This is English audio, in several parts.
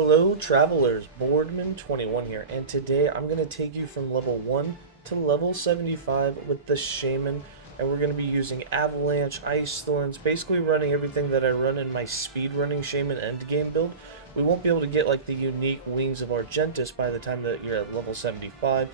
Hello travelers, Boardman21 here, and today I'm going to take you from level 1 to level 75 with the Shaman, and we're going to be using Avalanche, Ice Thorns, basically running everything that I run in my speedrunning Shaman endgame build. We won't be able to get like the unique Wings of Argentus by the time that you're at level 75,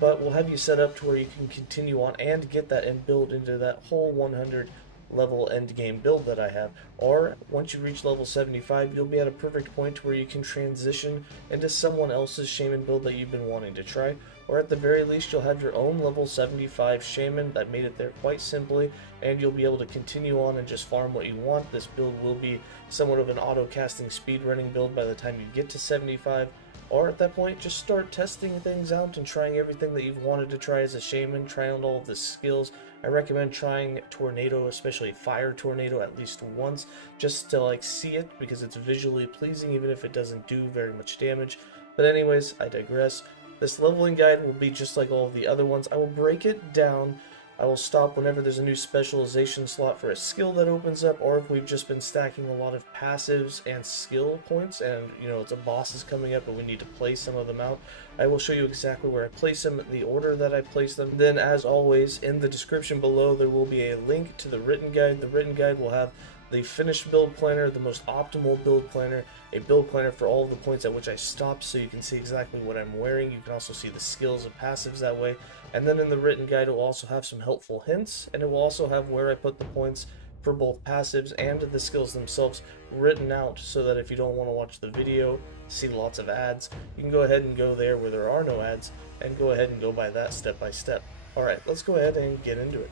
but we'll have you set up to where you can continue on and get that and build into that whole 100 level end game build that I have. Or once you reach level 75, you'll be at a perfect point where you can transition into someone else's Shaman build that you've been wanting to try, or at the very least you'll have your own level 75 Shaman that made it there quite simply, and you'll be able to continue on and just farm what you want. This build will be somewhat of an auto casting speedrunning build by the time you get to 75, or at that point just start testing things out and trying everything that you've wanted to try as a Shaman, try out all of the skills. I recommend trying Tornado, especially Fire Tornado, at least once, just to like see it, because it's visually pleasing even if it doesn't do very much damage. But anyways, I digress. This leveling guide will be just like all of the other ones. I will break it down. I will stop whenever there's a new specialization slot for a skill that opens up, or if we've just been stacking a lot of passives and skill points and, you know, it's a boss is coming up but we need to place some of them out. I will show you exactly where I place them, the order that I place them. Then, as always, in the description below there will be a link to the written guide. The written guide will have the finished build planner, the most optimal build planner, a build planner for all of the points at which I stopped so you can see exactly what I'm wearing. You can also see the skills and passives that way. And then in the written guide it will also have some helpful hints, and it will also have where I put the points for both passives and the skills themselves written out, so that if you don't want to watch the video, see lots of ads, you can go ahead and go there where there are no ads and go ahead and go by that step by step. Alright, let's go ahead and get into it.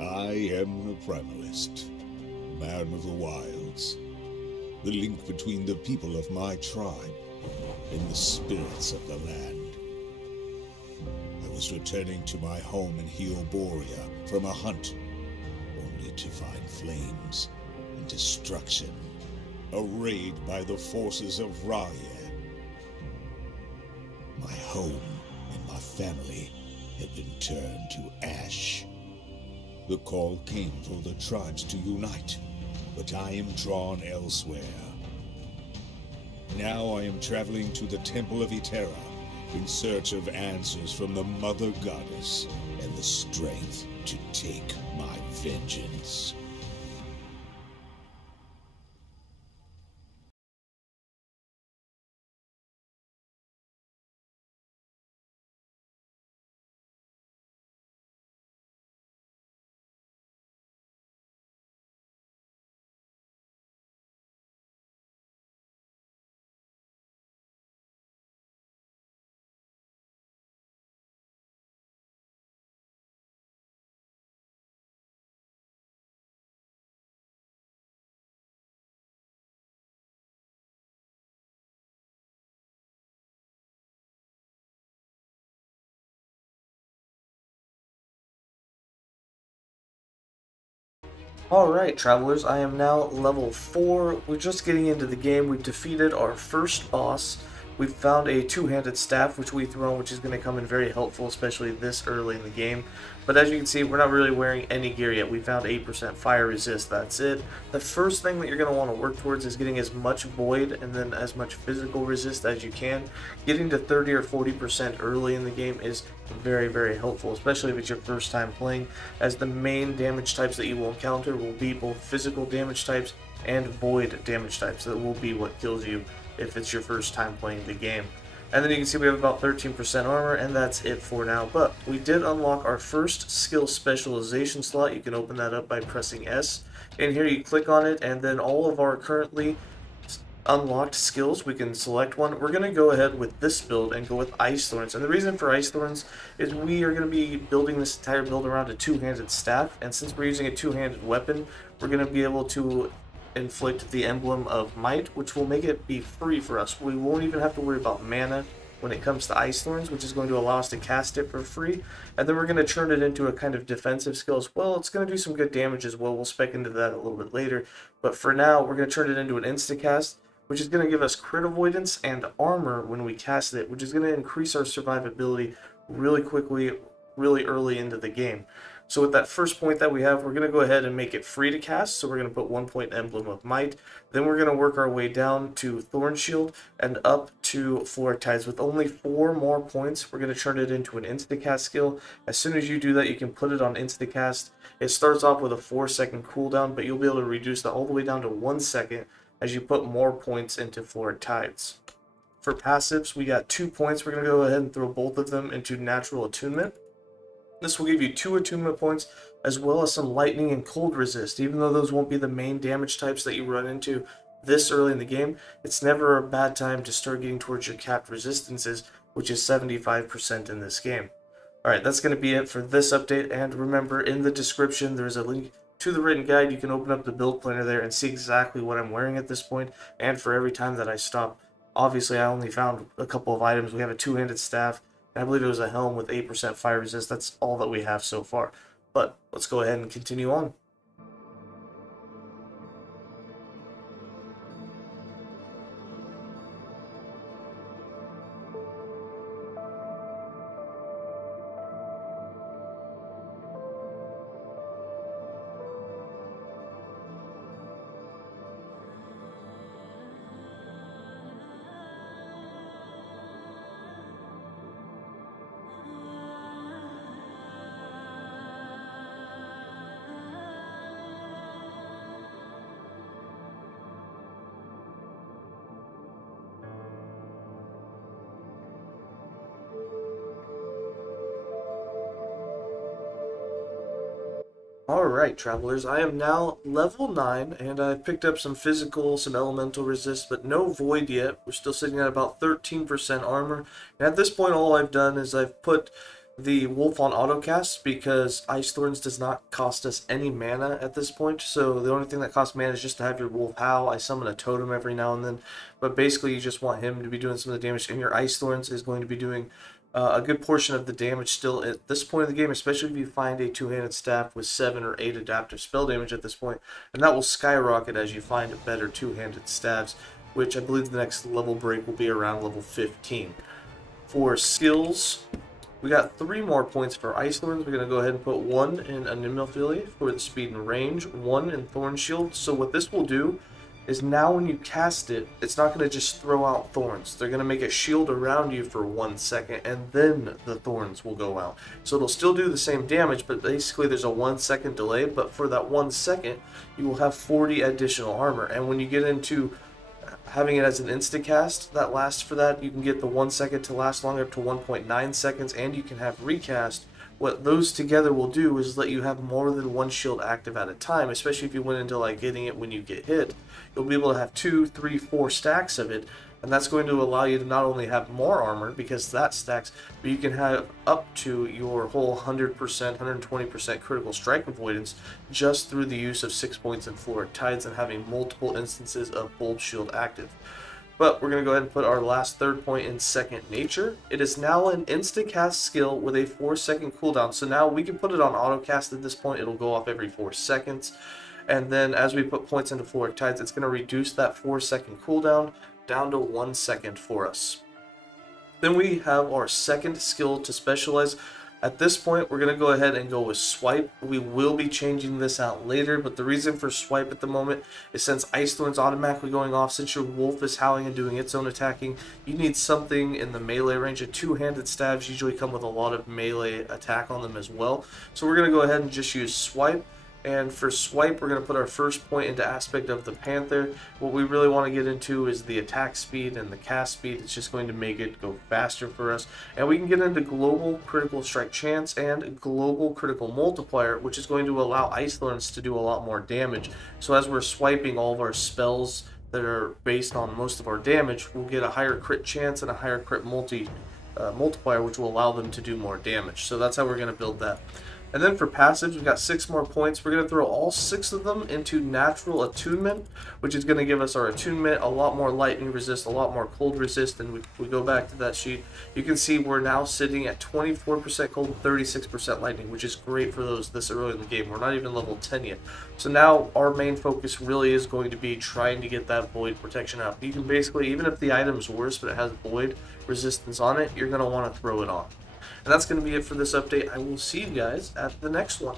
I am the Primalist, man of the wilds, the link between the people of my tribe and the spirits of the land. I was returning to my home in Heoboria from a hunt, only to find flames and destruction, a raid by the forces of Raya. My home and my family have been turned to ash. The call came for the tribes to unite, but I am drawn elsewhere. Now I am traveling to the Temple of Iterra in search of answers from the Mother Goddess and the strength to take my vengeance. Alright travelers, I am now level 4. We're just getting into the game. We've defeated our first boss. We've found a two-handed staff which we throw, which is going to come in very helpful, especially this early in the game. But as you can see, we're not really wearing any gear yet. We found 8% fire resist, that's it. The first thing that you're going to want to work towards is getting as much void and then as much physical resist as you can. Getting to 30 or 40% early in the game is very, very helpful, especially if it's your first time playing, as the main damage types that you will encounter will be both physical damage types and void damage types. That will be what kills you if it's your first time playing the game. And then you can see we have about 13% armor, and that's it for now. But we did unlock our first skill specialization slot. You can open that up by pressing S. In here you click on it, and then all of our currently unlocked skills, we can select one. We're going to go ahead with this build and go with Ice Thorns. And the reason for Ice Thorns is we are going to be building this entire build around a two-handed staff. And since we're using a two-handed weapon, we're going to be able to inflict the emblem of might, which will make it be free for us. We won't even have to worry about mana when it comes to Ice Thorns, which is going to allow us to cast it for free. And then we're going to turn it into a kind of defensive skill as well. It's going to do some good damage as well. We'll spec into that a little bit later. But for now, we're going to turn it into an insta-cast, which is going to give us crit avoidance and armor when we cast it, which is going to increase our survivability really quickly, really early into the game. So with that first point that we have, we're going to go ahead and make it free to cast. So we're going to put 1 point Emblem of Might. Then we're going to work our way down to Thorn Shield and up to Floric Tides. With only 4 more points, we're going to turn it into an Instacast skill. As soon as you do that, you can put it on Instacast. It starts off with a 4-second cooldown, but you'll be able to reduce that all the way down to 1 second as you put more points into Floric Tides. For passives, we got 2 points. We're going to go ahead and throw both of them into Natural Attunement. This will give you 2 attunement points as well as some lightning and cold resist. Even though those won't be the main damage types that you run into this early in the game, it's never a bad time to start getting towards your capped resistances, which is 75% in this game. Alright, that's going to be it for this update, and remember, in the description there's a link to the written guide. You can open up the build planner there and see exactly what I'm wearing at this point, and for every time that I stop. Obviously I only found a couple of items. We have a 2-handed staff, I believe it was a helm with 8% fire resist. That's all that we have so far. But let's go ahead and continue on. Alright, travelers, I am now level 9, and I've picked up some physical, some elemental resist, but no void yet. We're still sitting at about 13% armor, and at this point all I've done is I've put the wolf on autocast because Ice Thorns does not cost us any mana at this point, so the only thing that costs mana is just to have your wolf howl. I summon a totem every now and then, but basically you just want him to be doing some of the damage, and your Ice Thorns is going to be doing a good portion of the damage still at this point of the game, especially if you find a 2-handed staff with 7 or 8 adaptive spell damage at this point, and that will skyrocket as you find better 2-handed staves, which I believe the next level break will be around level 15. For skills, we got 3 more points for Ice Thorns. We're going to go ahead and put 1 in Animophilia for the speed and range, 1 in Thorn Shield. So what this will do is now when you cast it, it's not going to just throw out thorns. They're going to make a shield around you for 1 second, and then the thorns will go out. So it'll still do the same damage, but basically there's a 1 second delay, but for that 1 second, you will have 40 additional armor. And when you get into having it as an insta-cast, that lasts for that, you can get the 1 second to last longer up to 1.9 seconds, and you can have recast. What those together will do is let you have more than 1 shield active at a time, especially if you went into like getting it when you get hit. You'll be able to have 2, 3, 4 stacks of it, and that's going to allow you to not only have more armor, because that stacks, but you can have up to your whole 100%, 120% critical strike avoidance just through the use of 6 points in Floric Tides and having multiple instances of Bold Shield active. But we're going to go ahead and put our last 3rd point in Second Nature. It is now an insta-cast skill with a 4-second cooldown. So now we can put it on auto-cast at this point. It'll go off every 4 seconds. And then as we put points into Floric Tides, it's going to reduce that 4-second cooldown down to 1 second for us. Then we have our second skill to specialize. At this point, we're going to go ahead and go with Swipe. We will be changing this out later, but the reason for Swipe at the moment is since Ice Thorn's automatically going off, since your Wolf is howling and doing its own attacking, you need something in the melee range. And 2-handed staves usually come with a lot of melee attack on them as well. So we're going to go ahead and just use Swipe. And for Swipe, we're going to put our first point into Aspect of the Panther. What we really want to get into is the attack speed and the cast speed. It's just going to make it go faster for us. And we can get into Global Critical Strike Chance and Global Critical Multiplier, which is going to allow Ice Thorns to do a lot more damage. So as we're swiping all of our spells that are based on most of our damage, we'll get a higher crit chance and a higher crit multiplier, which will allow them to do more damage. So that's how we're going to build that. And then for passives, we've got 6 more points. We're going to throw all 6 of them into Natural Attunement, which is going to give us our attunement, a lot more lightning resist, a lot more cold resist. And we go back to that sheet. You can see we're now sitting at 24% cold, 36% lightning, which is great for those this early in the game. We're not even level 10 yet. So now our main focus really is going to be trying to get that void protection up. You can basically, even if the item's worse but it has void resistance on it, you're going to want to throw it on. And that's going to be it for this update. I will see you guys at the next one.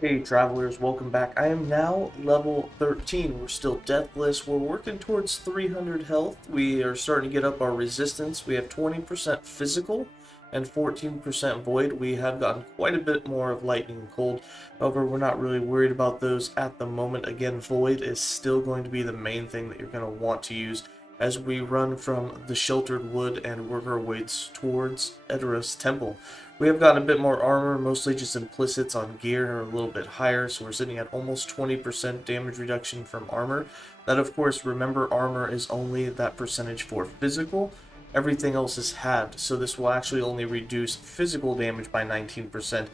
Hey travelers, welcome back. I am now level 13. We're still deathless. We're working towards 300 health. We are starting to get up our resistance. We have 20% physical and 14% void. We have gotten quite a bit more of lightning and cold. However, we're not really worried about those at the moment. Again, void is still going to be the main thing that you're going to want to use as we run from the sheltered wood and work our way towards Edora's temple. We have gotten a bit more armor, mostly just implicits on gear are a little bit higher, so we're sitting at almost 20% damage reduction from armor. That, of course, remember, armor is only that percentage for physical. Everything else is halved, so this will actually only reduce physical damage by 19%.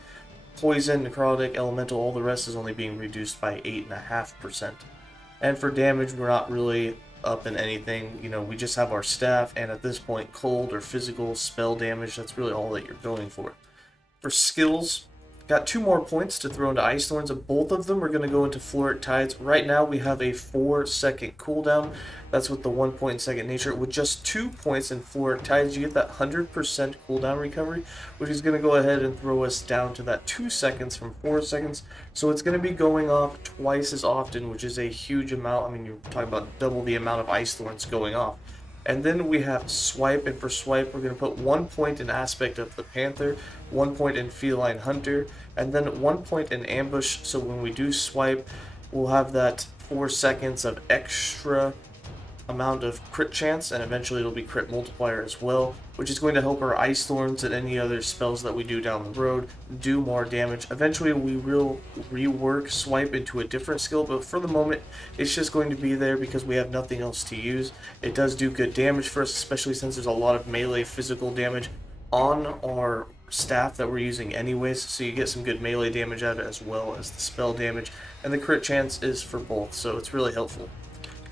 Poison, necrotic, elemental, all the rest is only being reduced by 8.5%. And for damage, we're not really up in anything. You know, we just have our staff, and at this point, cold or physical spell damage, that's really all that you're going for. For skills, got 2 more points to throw into Ice Thorns, and both of them are going to go into Floric Tides. Right now, we have a 4-second cooldown. That's with the 1 point in Second Nature. With just 2 points in Floric Tides, you get that 100% cooldown recovery, which is going to go ahead and throw us down to that 2 seconds from 4 seconds. So it's going to be going off twice as often, which is a huge amount. I mean, you're talking about double the amount of Ice Thorns going off. And then we have Swipe, and for Swipe, we're going to put 1 point in Aspect of the Panther, 1 point in Feline Hunter, and then 1 point in Ambush. So when we do Swipe, we'll have that 4 seconds of extra amount of crit chance, and eventually it'll be crit multiplier as well, which is going to help our Ice Thorns and any other spells that we do down the road do more damage. Eventually we will rework Swipe into a different skill, but for the moment it's just going to be there because we have nothing else to use. It does do good damage for us, especially since there's a lot of melee physical damage on our staff that we're using anyways, so you get some good melee damage out of it as well as the spell damage, and the crit chance is for both, so it's really helpful.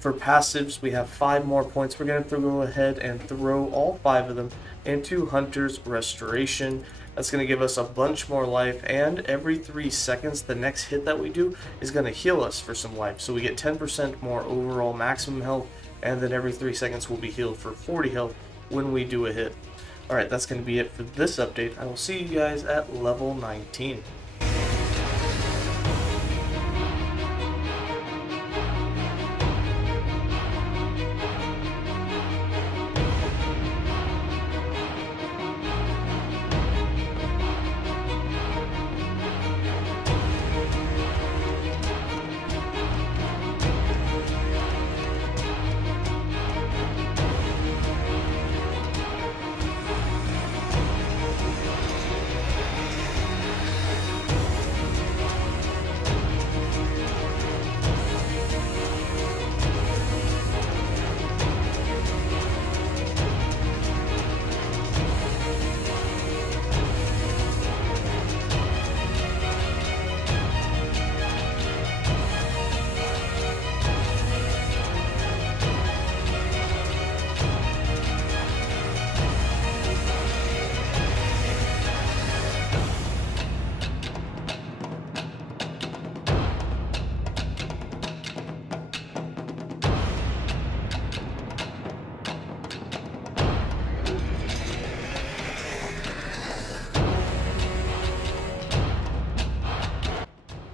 For passives, we have 5 more points. We're going to go ahead and throw all 5 of them into Hunter's Restoration. That's going to give us a bunch more life, and every 3 seconds, the next hit that we do is going to heal us for some life. So we get 10% more overall maximum health, and then every 3 seconds we'll be healed for 40 health when we do a hit. Alright, that's going to be it for this update. I will see you guys at level 19.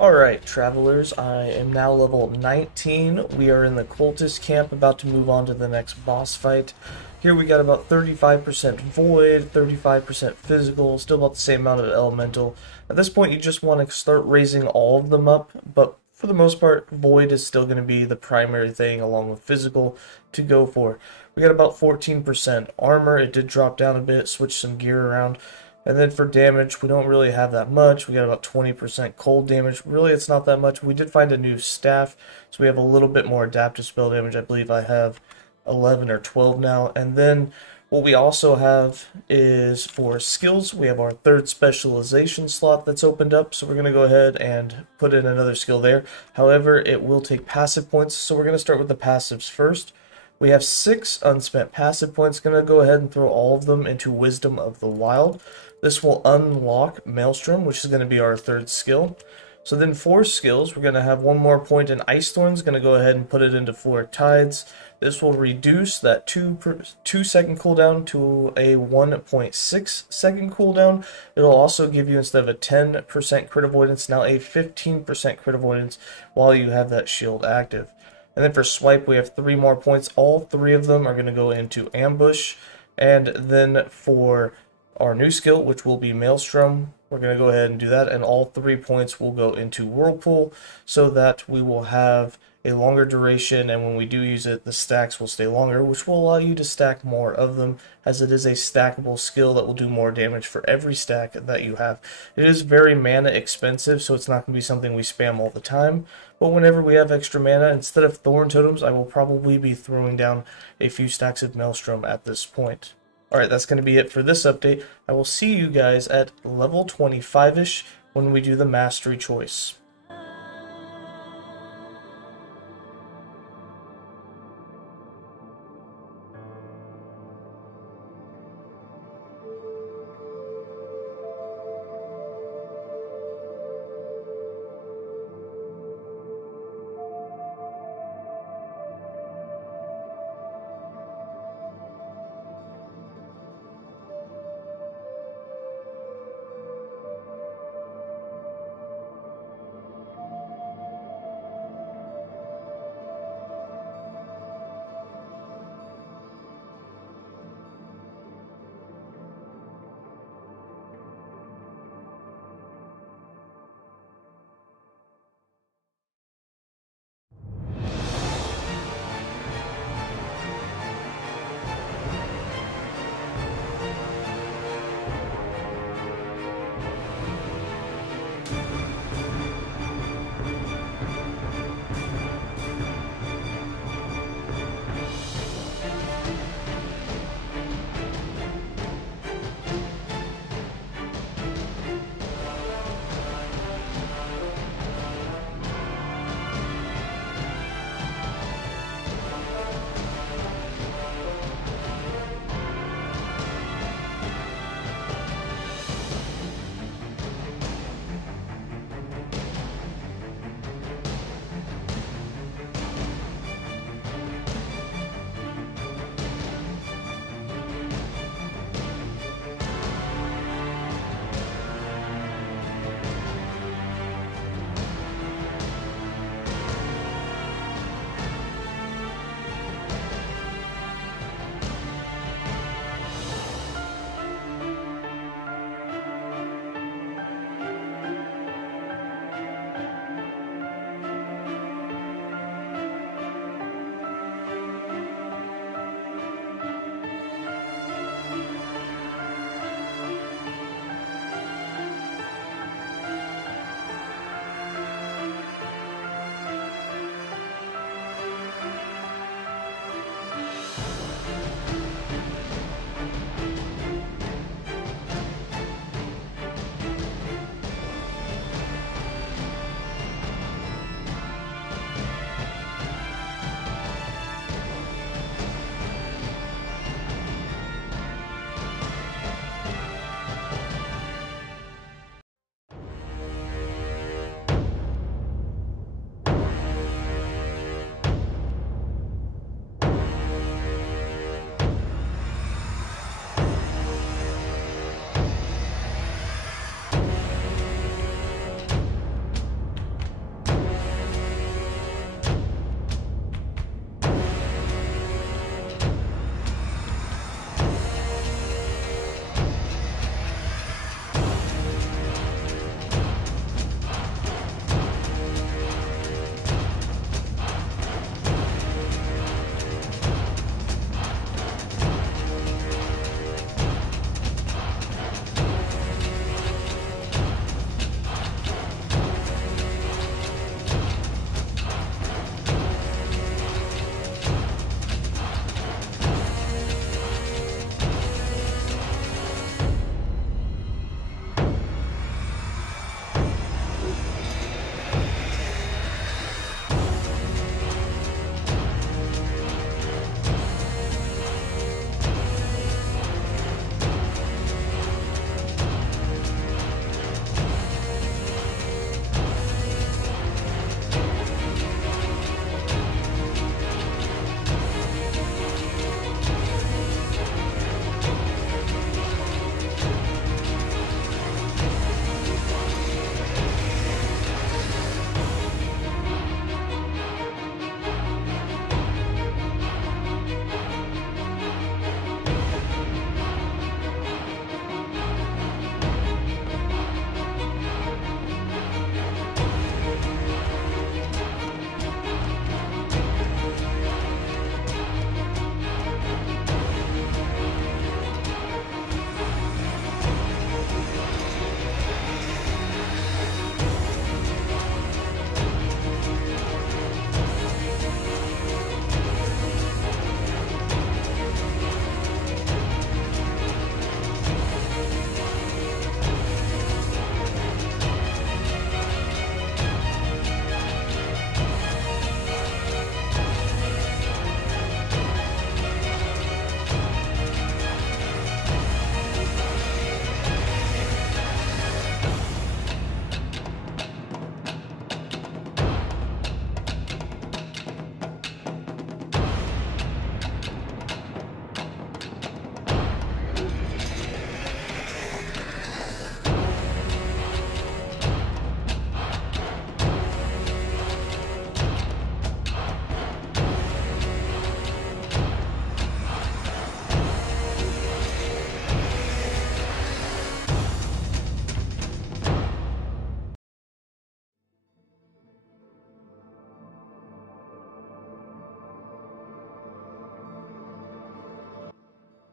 Alright, travelers, I am now level 19. We are in the cultist camp, about to move on to the next boss fight. Here we got about 35% void, 35% physical, still about the same amount of elemental. At this point, you just want to start raising all of them up, but for the most part, void is still going to be the primary thing along with physical to go for. We got about 14% armor. It did drop down a bit, switch some gear around. And then for damage, we don't really have that much. We got about 20% cold damage. Really, it's not that much. We did find a new staff, so we have a little bit more adaptive spell damage. I believe I have 11 or 12 now. And then what we also have is for skills, we have our 3rd specialization slot that's opened up. So we're going to go ahead and put in another skill there. However, it will take passive points. So we're going to start with the passives first. We have 6 unspent passive points. Going to go ahead and throw all of them into Wisdom of the Wild. This will unlock Maelstrom, which is going to be our 3rd skill. So then for skills, we're going to have one more point in Ice Thorns. Going to go ahead and put it into Fluoric Tides. This will reduce that 2 second cooldown to a 1.6 second cooldown. It'll also give you, instead of a 10% crit avoidance, now a 15% crit avoidance while you have that shield active. And then for Swipe, we have 3 more points. All 3 of them are going to go into Ambush. And then for our new skill, which will be Maelstrom, we're going to go ahead and do that, and all 3 points will go into Whirlpool, so that we will have a longer duration, and when we do use it, the stacks will stay longer, which will allow you to stack more of them, as it is a stackable skill that will do more damage for every stack that you have. It is very mana expensive, so it's not going to be something we spam all the time, but whenever we have extra mana, instead of Thorn Totems, I will probably be throwing down a few stacks of Maelstrom at this point. Alright, that's going to be it for this update. I will see you guys at level 25-ish when we do the Mastery Choice.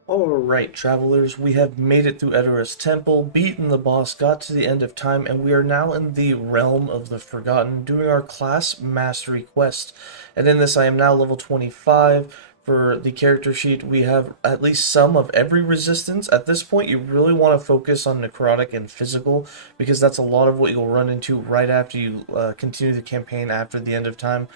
Alright, travelers, we have made it through Edora's temple, beaten the boss, got to the end of time, and we are now in the realm of the Forgotten, doing our class mastery quest. And in this, I am now level 25. For the character sheet, we have at least some of every resistance. At this point, you really want to focus on necrotic and physical, because that's a lot of what you'll run into right after you continue the campaign after the end of time.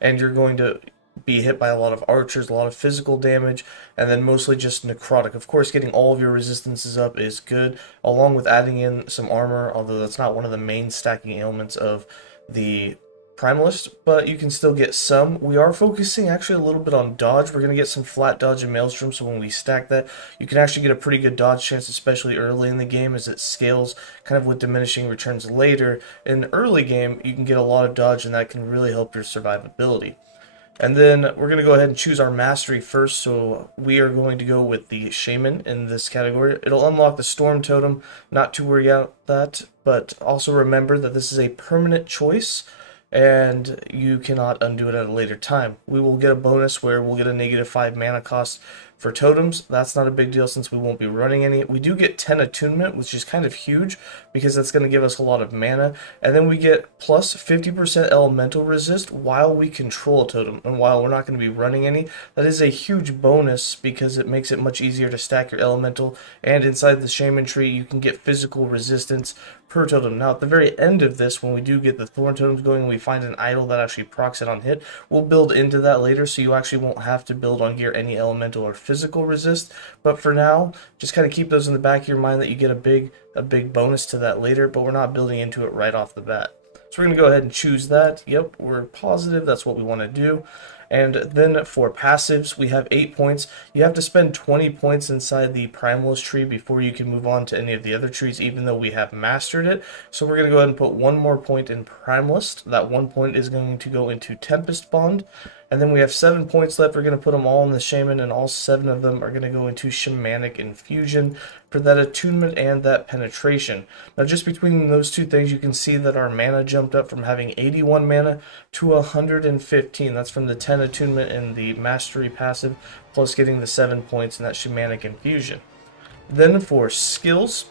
And you're going to be hit by a lot of archers, a lot of physical damage, and then mostly just necrotic. Of course, getting all of your resistances up is good, along with adding in some armor, although that's not one of the main stacking ailments of the Primalist, but you can still get some. We are focusing actually a little bit on dodge. We're going to get some flat dodge and maelstrom, so when we stack that, you can actually get a pretty good dodge chance, especially early in the game, as it scales kind of with diminishing returns later. In the early game, you can get a lot of dodge, and that can really help your survivability. And then we're going to go ahead and choose our mastery first, so we are going to go with the Shaman in this category. It'll unlock the Storm Totem, not to worry about that, but also remember that this is a permanent choice, and you cannot undo it at a later time. We will get a bonus where we'll get a -5 mana cost for totems. That's not a big deal since we won't be running any. We do get 10 attunement, which is kind of huge because that's going to give us a lot of mana. And then we get plus 50% elemental resist while we control a totem. And while we're not going to be running any, that is a huge bonus because it makes it much easier to stack your elemental. And inside the Shaman tree, you can get physical resistance per totem. Now, at the very end of this, when we do get the Thorn Totems going and we find an idol that actually procs it on hit, we'll build into that later, so you actually won't have to build on gear any elemental or physical resist. But for now, just kind of keep those in the back of your mind that you get a big bonus to that later, but we're not building into it right off the bat. So we're going to go ahead and choose that. Yep, we're positive that's what we want to do. And then for passives, we have 8 points. You have to spend 20 points inside the Primalist tree before you can move on to any of the other trees, even though we have mastered it. So we're going to go ahead and put 1 more point in Primalist. That 1 point is going to go into Tempest Bond. And then we have 7 points left. We're going to put them all in the Shaman, and all 7 of them are going to go into Shamanic Infusion for that attunement and that penetration. Now, just between those two things, you can see that our mana jumped up from having 81 mana to 115. That's from the 10 attunement and the Mastery passive, plus getting the 7 points in that Shamanic Infusion. Then for skills,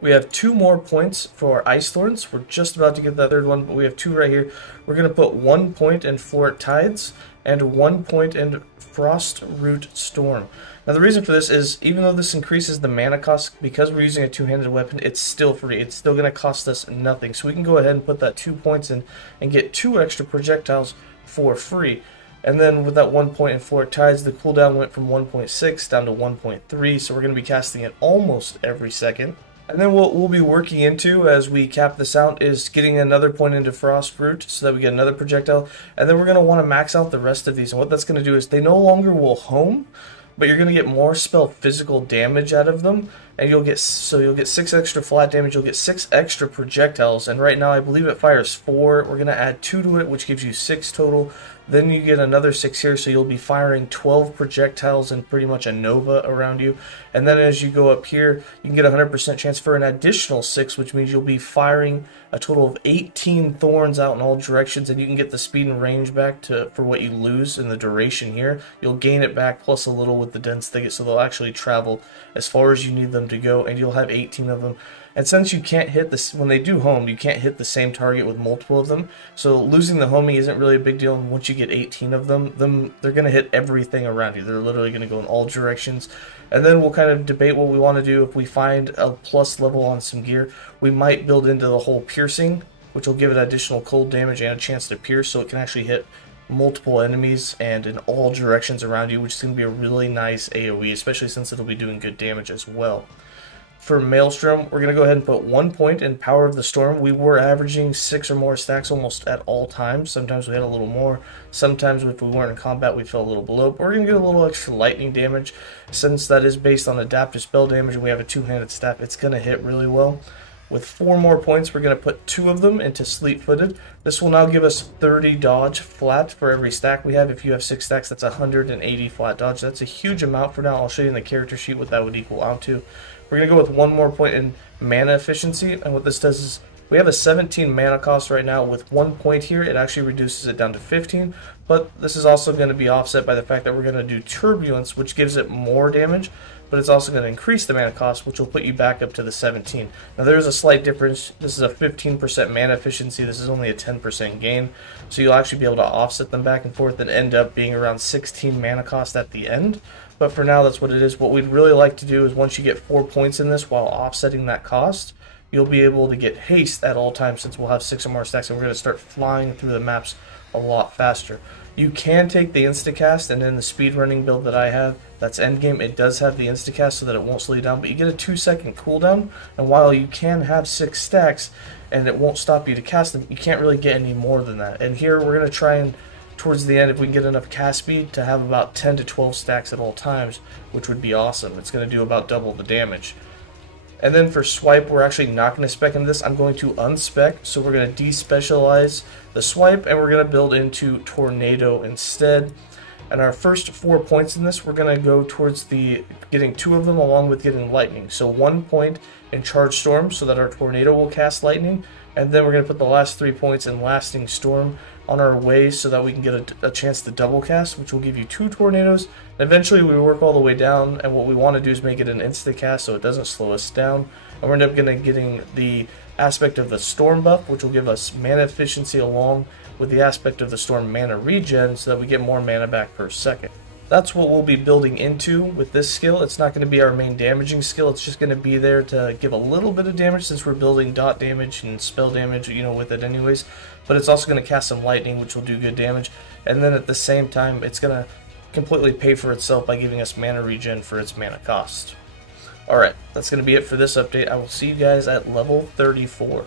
we have 2 more points for Ice Thorns. We're just about to get that third one, but we have 2 right here. We're going to put 1 point in Floric Tides and 1 point in Frost Root Storm. Now the reason for this is, even though this increases the mana cost, because we're using a two-handed weapon, it's still free. It's still going to cost us nothing. So we can go ahead and put that 2 points in and get 2 extra projectiles for free. And then with that 1 point in Floric Tides, the cooldown went from 1.6 down to 1.3, so we're going to be casting it almost every second. And then what we'll be working into as we cap this out is getting another point into Frost Root so that we get another projectile. And then we're going to want to max out the rest of these. And what that's going to do is they no longer will home, but you're going to get more spell physical damage out of them. And you'll get 6 extra flat damage, you'll get 6 extra projectiles. And right now I believe it fires 4. We're going to add 2 to it, which gives you 6 total. Then you get another 6 here, so you'll be firing 12 projectiles and pretty much a nova around you. And then as you go up here, you can get a 100% chance for an additional 6, which means you'll be firing a total of 18 thorns out in all directions, and you can get the speed and range back for what you lose in the duration here. You'll gain it back plus a little with the dense thicket, so they'll actually travel as far as you need them to go, and you'll have 18 of them. And since you can't hit this, when they do home, you can't hit the same target with multiple of them. So losing the homing isn't really a big deal. And once you get 18 of them, they're going to hit everything around you. They're literally going to go in all directions. And then we'll kind of debate what we want to do. If we find a plus level on some gear, we might build into the whole piercing, which will give it additional cold damage and a chance to pierce, so it can actually hit multiple enemies and in all directions around you, which is going to be a really nice AoE, especially since it'll be doing good damage as well. For Maelstrom, we're going to go ahead and put 1 point in Power of the Storm. We were averaging 6 or more stacks almost at all times. Sometimes we had a little more. Sometimes if we weren't in combat, we fell a little below. But we're going to get a little extra lightning damage. Since that is based on adaptive spell damage and we have a two-handed staff, it's going to hit really well. With 4 more points, we're going to put 2 of them into Sleep-Footed. This will now give us 30 dodge flat for every stack we have. If you have 6 stacks, that's 180 flat dodge. That's a huge amount for now. I'll show you in the character sheet what that would equal out to. We're going to go with 1 more point in mana efficiency, and what this does is We have a 17 mana cost right now. With 1 point here, it actually reduces it down to 15, but this is also going to be offset by the fact that we're going to do Turbulence, which gives it more damage, but it's also going to increase the mana cost, which will put you back up to the 17. Now there is a slight difference. This is a 15% mana efficiency. This is only a 10% gain, so you'll actually be able to offset them back and forth and end up being around 16 mana cost at the end. But for now, that's what it is. What we'd really like to do is once you get 4 points in this while offsetting that cost, you'll be able to get haste at all times, since we'll have 6 or more stacks and we're going to start flying through the maps a lot faster. You can take the instacast, and in the speedrunning build that I have, that's endgame, it does have the instacast so that it won't slow you down, but you get a 2-second cooldown, and while you can have 6 stacks and it won't stop you to cast them, you can't really get any more than that. And here we're going to try and, towards the end, if we can get enough cast speed, to have about 10 to 12 stacks at all times, which would be awesome. It's going to do about double the damage. And then for swipe, we're actually not going to spec in this. I'm going to unspec, so we're going to despecialize the swipe, and we're going to build into tornado instead. And our first 4 points in this, we're going to go towards the getting 2 of them along with getting lightning. So 1 point in charge storm so that our tornado will cast lightning, and then we're going to put the last 3 points in lasting storm on our way so that we can get a chance to double cast, which will give you 2 tornadoes. And eventually we work all the way down, and what we want to do is make it an insta cast so it doesn't slow us down. And we're getting the aspect of the storm buff, which will give us mana efficiency along with the aspect of the storm mana regen so that we get more mana back per second. That's what we'll be building into with this skill. It's not going to be our main damaging skill. It's just going to be there to give a little bit of damage, since we're building dot damage and spell damage, with it anyways. But it's also going to cast some lightning, which will do good damage. And then at the same time, it's going to completely pay for itself by giving us mana regen for its mana cost. Alright, that's going to be it for this update. I will see you guys at level 34.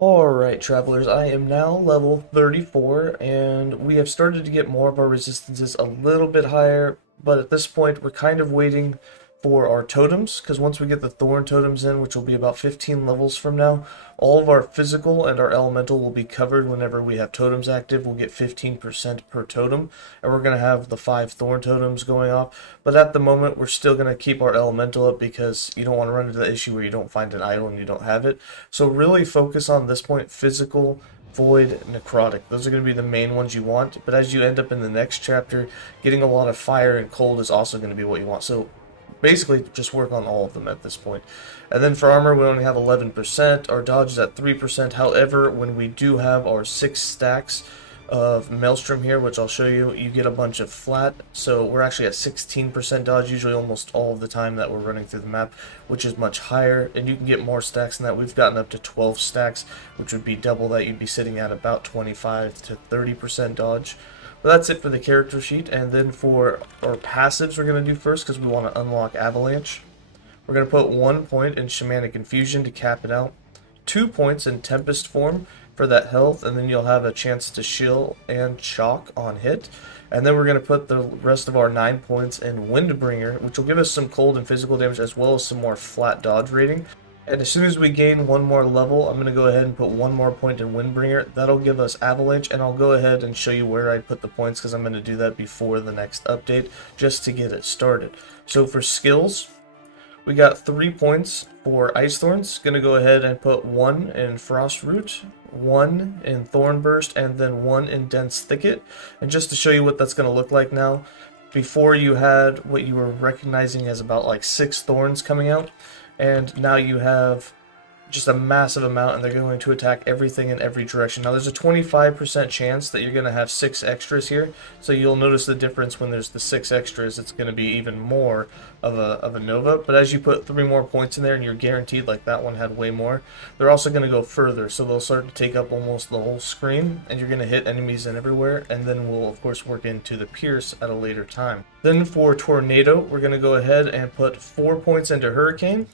Alright, travelers, I am now level 34, and we have started to get more of our resistances a little bit higher, but at this point we're kind of waiting for our totems, because once we get the thorn totems in, which will be about 15 levels from now, all of our physical and our elemental will be covered. Whenever we have totems active, we'll get 15% per totem, and we're going to have the 5 thorn totems going off. But at the moment, we're still going to keep our elemental up, because you don't want to run into the issue where you don't find an idol and you don't have it. So really focus on this point, physical, void, necrotic. Those are going to be the main ones you want, but as you end up in the next chapter, getting a lot of fire and cold is also going to be what you want. So basically just work on all of them at this point. And then for armor, we only have 11%. Our dodge is at 3%. However, when we do have our 6 stacks of Maelstrom here, which I'll show you, you get a bunch of flat. So we're actually at 16% dodge, usually almost all of the time that we're running through the map, which is much higher. And you can get more stacks than that. We've gotten up to 12 stacks, which would be double that. You'd be sitting at about 25 to 30% dodge. But that's it for the character sheet. And then for our passives, we're going to do first, because we want to unlock Avalanche. We're going to put 1 point in Shamanic Infusion to cap it out, 2 points in Tempest form for that health, and then you'll have a chance to shield and shock on hit. And then we're going to put the rest of our 9 points in Windbringer, which will give us some cold and physical damage as well as some more flat dodge rating. And as soon as we gain 1 more level, I'm going to go ahead and put 1 more point in Windbringer. That'll give us Avalanche, and I'll go ahead and show you where I put the points, because I'm going to do that before the next update just to get it started. So for skills, we got 3 points for Ice Thorns. Going to go ahead and put 1 in Frost Root, 1 in Thorn Burst, and then 1 in Dense Thicket. And just to show you what that's going to look like now, before you had what you were recognizing as about like 6 thorns coming out, and now you have just a massive amount, and they're going to attack everything in every direction. Now there's a 25% chance that you're going to have 6 extras here, so you'll notice the difference when there's the 6 extras. It's going to be even more of a Nova, but as you put 3 more points in there, and you're guaranteed, like that one had way more, they're also going to go further, so they'll start to take up almost the whole screen, and you're going to hit enemies in everywhere, and then we'll of course work into the Pierce at a later time. Then for Tornado, we're going to go ahead and put 4 points into Hurricane.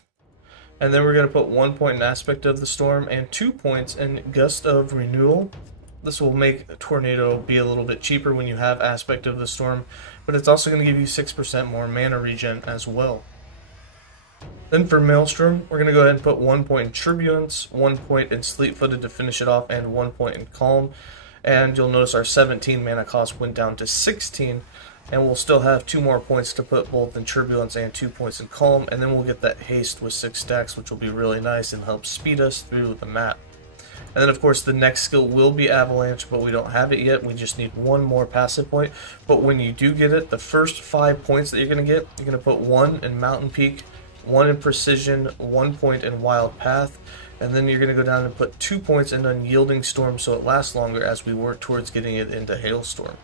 And then we're going to put 1 point in Aspect of the Storm and 2 points in Gust of Renewal. This will make Tornado be a little bit cheaper when you have Aspect of the Storm, but it's also going to give you 6% more mana regen as well. Then for Maelstrom, we're going to go ahead and put 1 point in Turbulence, 1 point in Sleep-Footed to finish it off, and 1 point in Calm. And you'll notice our 17 mana cost went down to 16, and we'll still have 2 more points to put both in Turbulence and 2 points in Calm, and then we'll get that Haste with 6 stacks, which will be really nice and help speed us through the map. And then of course the next skill will be Avalanche, but we don't have it yet. We just need 1 more passive point. But when you do get it, the first 5 points that you're going to get, you're going to put 1 in Mountain Peak, 1 in Precision, 1 point in Wild Path, and then you're going to go down and put 2 points in Unyielding Storm so it lasts longer as we work towards getting it into Hailstorm.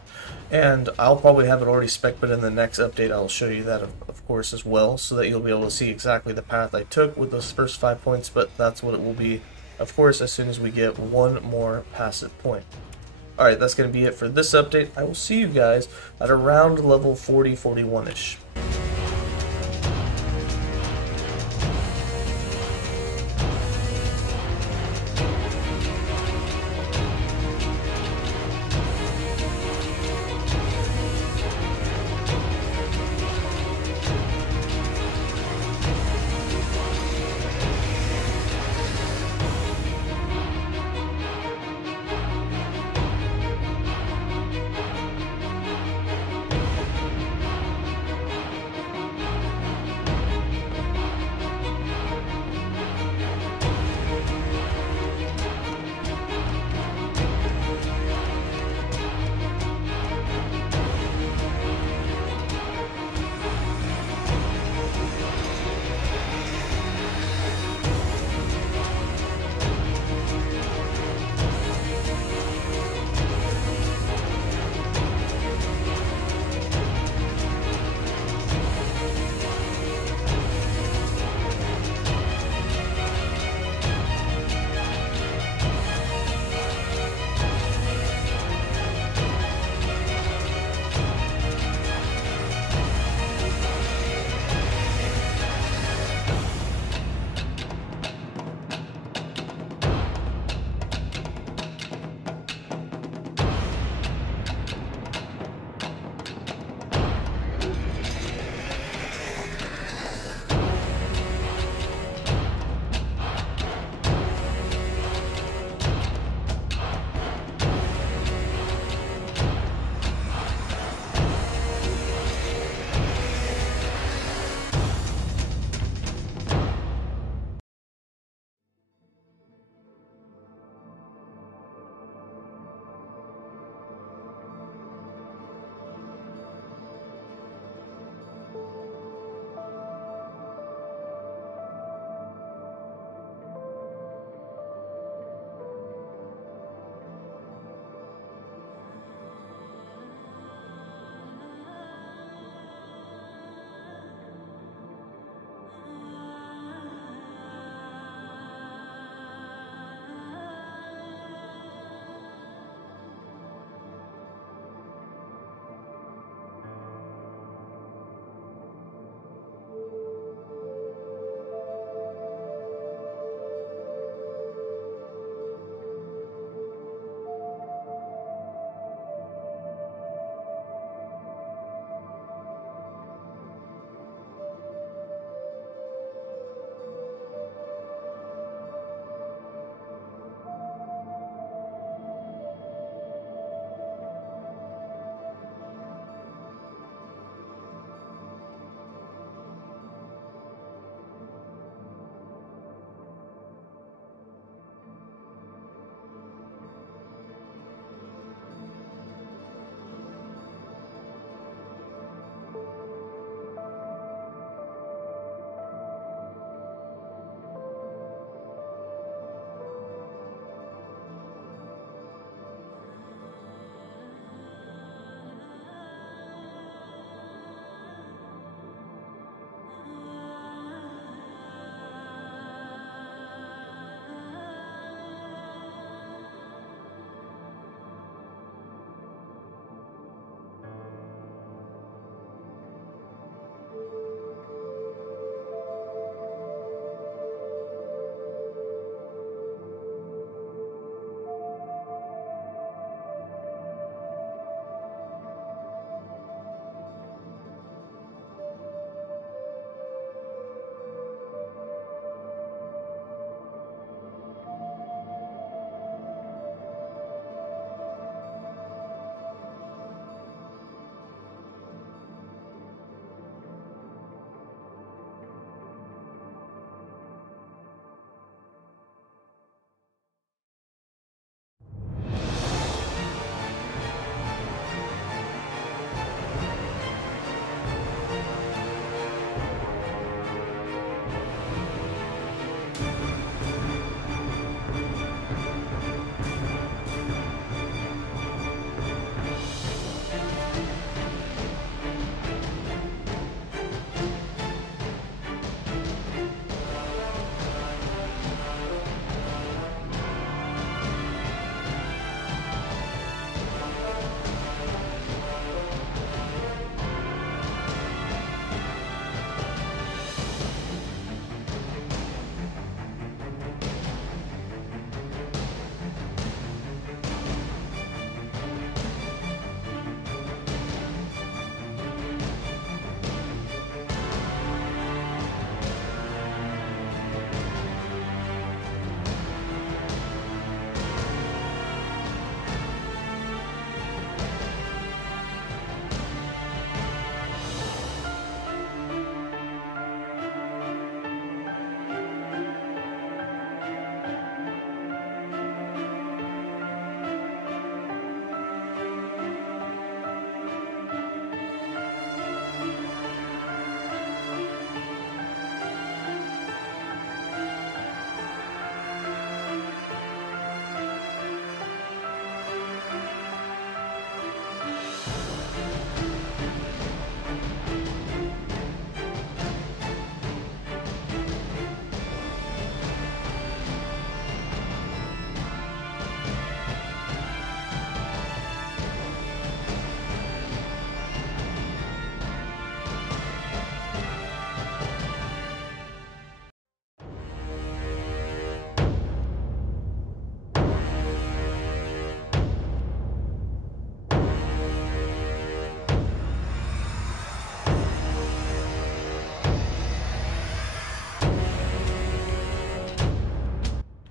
And I'll probably have it already spec, but in the next update I'll show you that of course as well, so that you'll be able to see exactly the path I took with those first 5 points, but that's what it will be, of course, as soon as we get 1 more passive point. Alright, that's going to be it for this update. I will see you guys at around level 40-41-ish.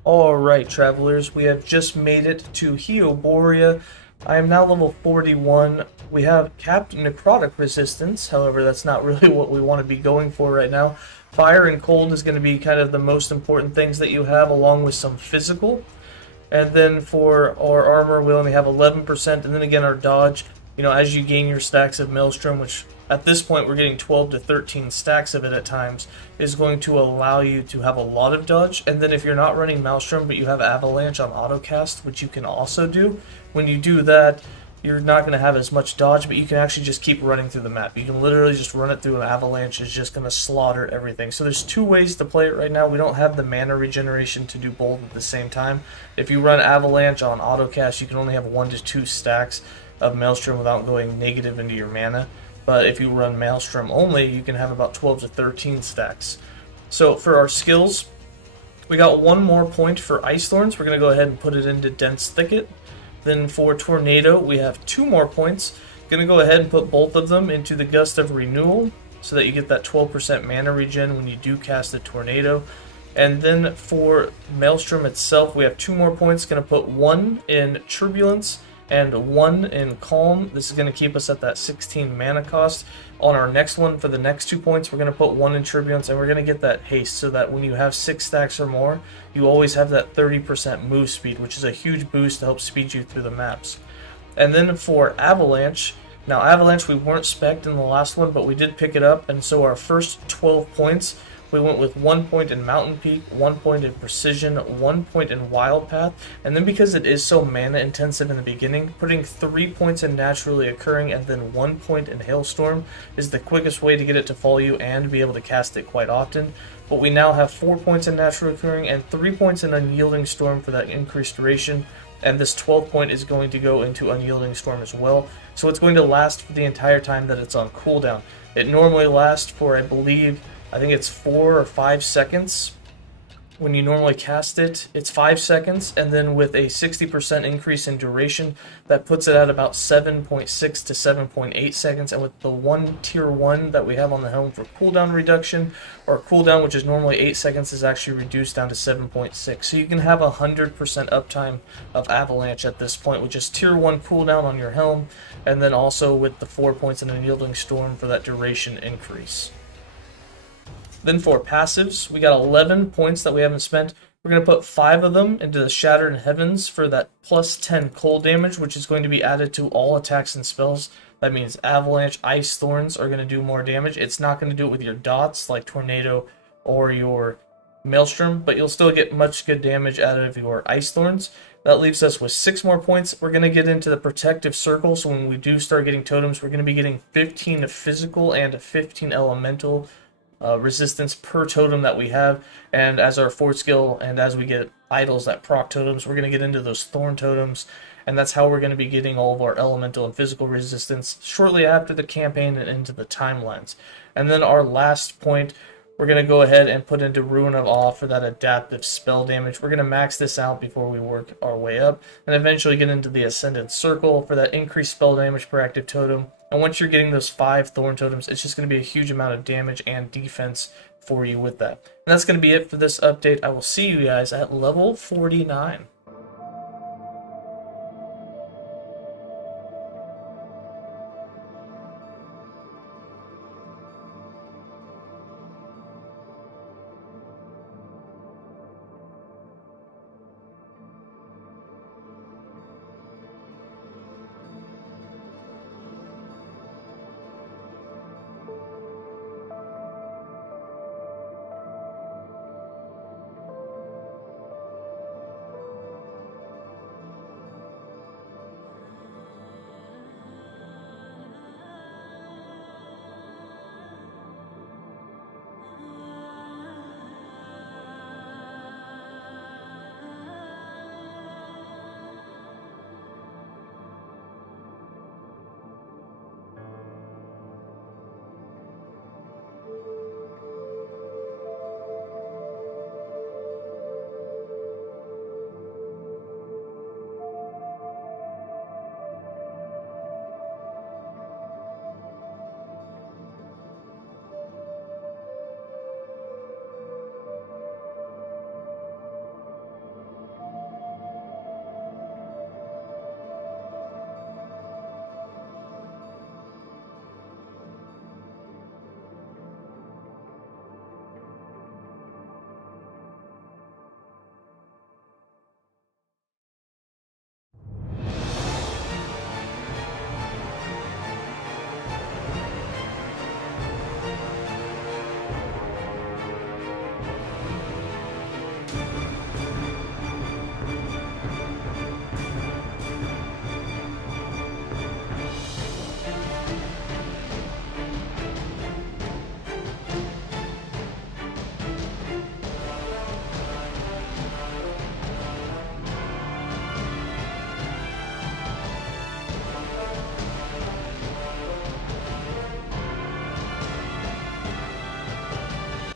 Alright, travelers, we have just made it to Heoboria. I am now level 41. We have capped necrotic resistance, however, that's not really what we want to be going for right now. Fire and cold is going to be kind of the most important things that you have, along with some physical. And then for our armor, we only have 11%, and then again our dodge, as you gain your stacks of Maelstrom, which at this point we're getting 12 to 13 stacks of it at times, is going to allow you to have a lot of dodge. And then if you're not running Maelstrom but you have Avalanche on autocast, which you can also do, when you do that, you're not going to have as much dodge, but you can actually just keep running through the map. You can literally just run it through, and Avalanche is just going to slaughter everything. So there's two ways to play it right now. We don't have the mana regeneration to do both at the same time. If you run Avalanche on autocast, you can only have 1 to 2 stacks of Maelstrom without going negative into your mana. But if you run Maelstrom only, you can have about 12 to 13 stacks. So for our skills, we got 1 more point for Ice Thorns. We're going to go ahead and put it into Dense Thicket. Then for Tornado, we have 2 more points. Going to go ahead and put both of them into the Gust of Renewal, so that you get that 12% mana regen when you do cast a Tornado. And then for Maelstrom itself, we have 2 more points. Going to put 1 in Turbulence and 1 in Calm. This is going to keep us at that 16 mana cost. On our next one, for the next 2 points, we're going to put 1 in Turbulence, and we're going to get that Haste, so that when you have 6 stacks or more, you always have that 30% move speed, which is a huge boost to help speed you through the maps. And then for Avalanche, now Avalanche we weren't spec'd in the last one, but we did pick it up, and so our first 12 points, we went with 1 point in Mountain Peak, 1 point in Precision, 1 point in Wild Path, and then because it is so mana intensive in the beginning, putting 3 points in Naturally Occurring and then 1 point in Hailstorm is the quickest way to get it to follow you and be able to cast it quite often. But we now have 4 points in Naturally Occurring and 3 points in Unyielding Storm for that increased duration, and this 12th point is going to go into Unyielding Storm as well, so it's going to last for the entire time that it's on cooldown. It normally lasts for, I think it's 4 or 5 seconds. When you normally cast it, it's 5 seconds, and then with a 60% increase in duration, that puts it at about 7.6 to 7.8 seconds, and with the tier 1 that we have on the helm for cooldown reduction, or cooldown which is normally 8 seconds, is actually reduced down to 7.6. So you can have 100% uptime of Avalanche at this point, with just tier 1 cooldown on your helm, and then also with the 4 points in Unyielding Storm for that duration increase. Then for passives, we got 11 points that we haven't spent. We're going to put 5 of them into the Shattered Heavens for that plus 10 cold damage, which is going to be added to all attacks and spells. That means Avalanche, Ice Thorns are going to do more damage. It's not going to do it with your dots like Tornado or your Maelstrom, but you'll still get much good damage out of your Ice Thorns. That leaves us with 6 more points. We're going to get into the Protective Circle, so when we do start getting totems, we're going to be getting 15 physical and 15 elemental resistance per totem that we have, and as our 4th skill and as we get idols that proc totems, we're going to get into those thorn totems, and that's how we're going to be getting all of our elemental and physical resistance shortly after the campaign and into the timelines. And then our last point, we're going to go ahead and put into Ruin of Awe for that adaptive spell damage. We're going to max this out before we work our way up, and eventually get into the Ascendant Circle for that increased spell damage per active totem. And once you're getting those 5 Thorn Totems, it's just going to be a huge amount of damage and defense for you with that. And that's going to be it for this update. I will see you guys at level 49.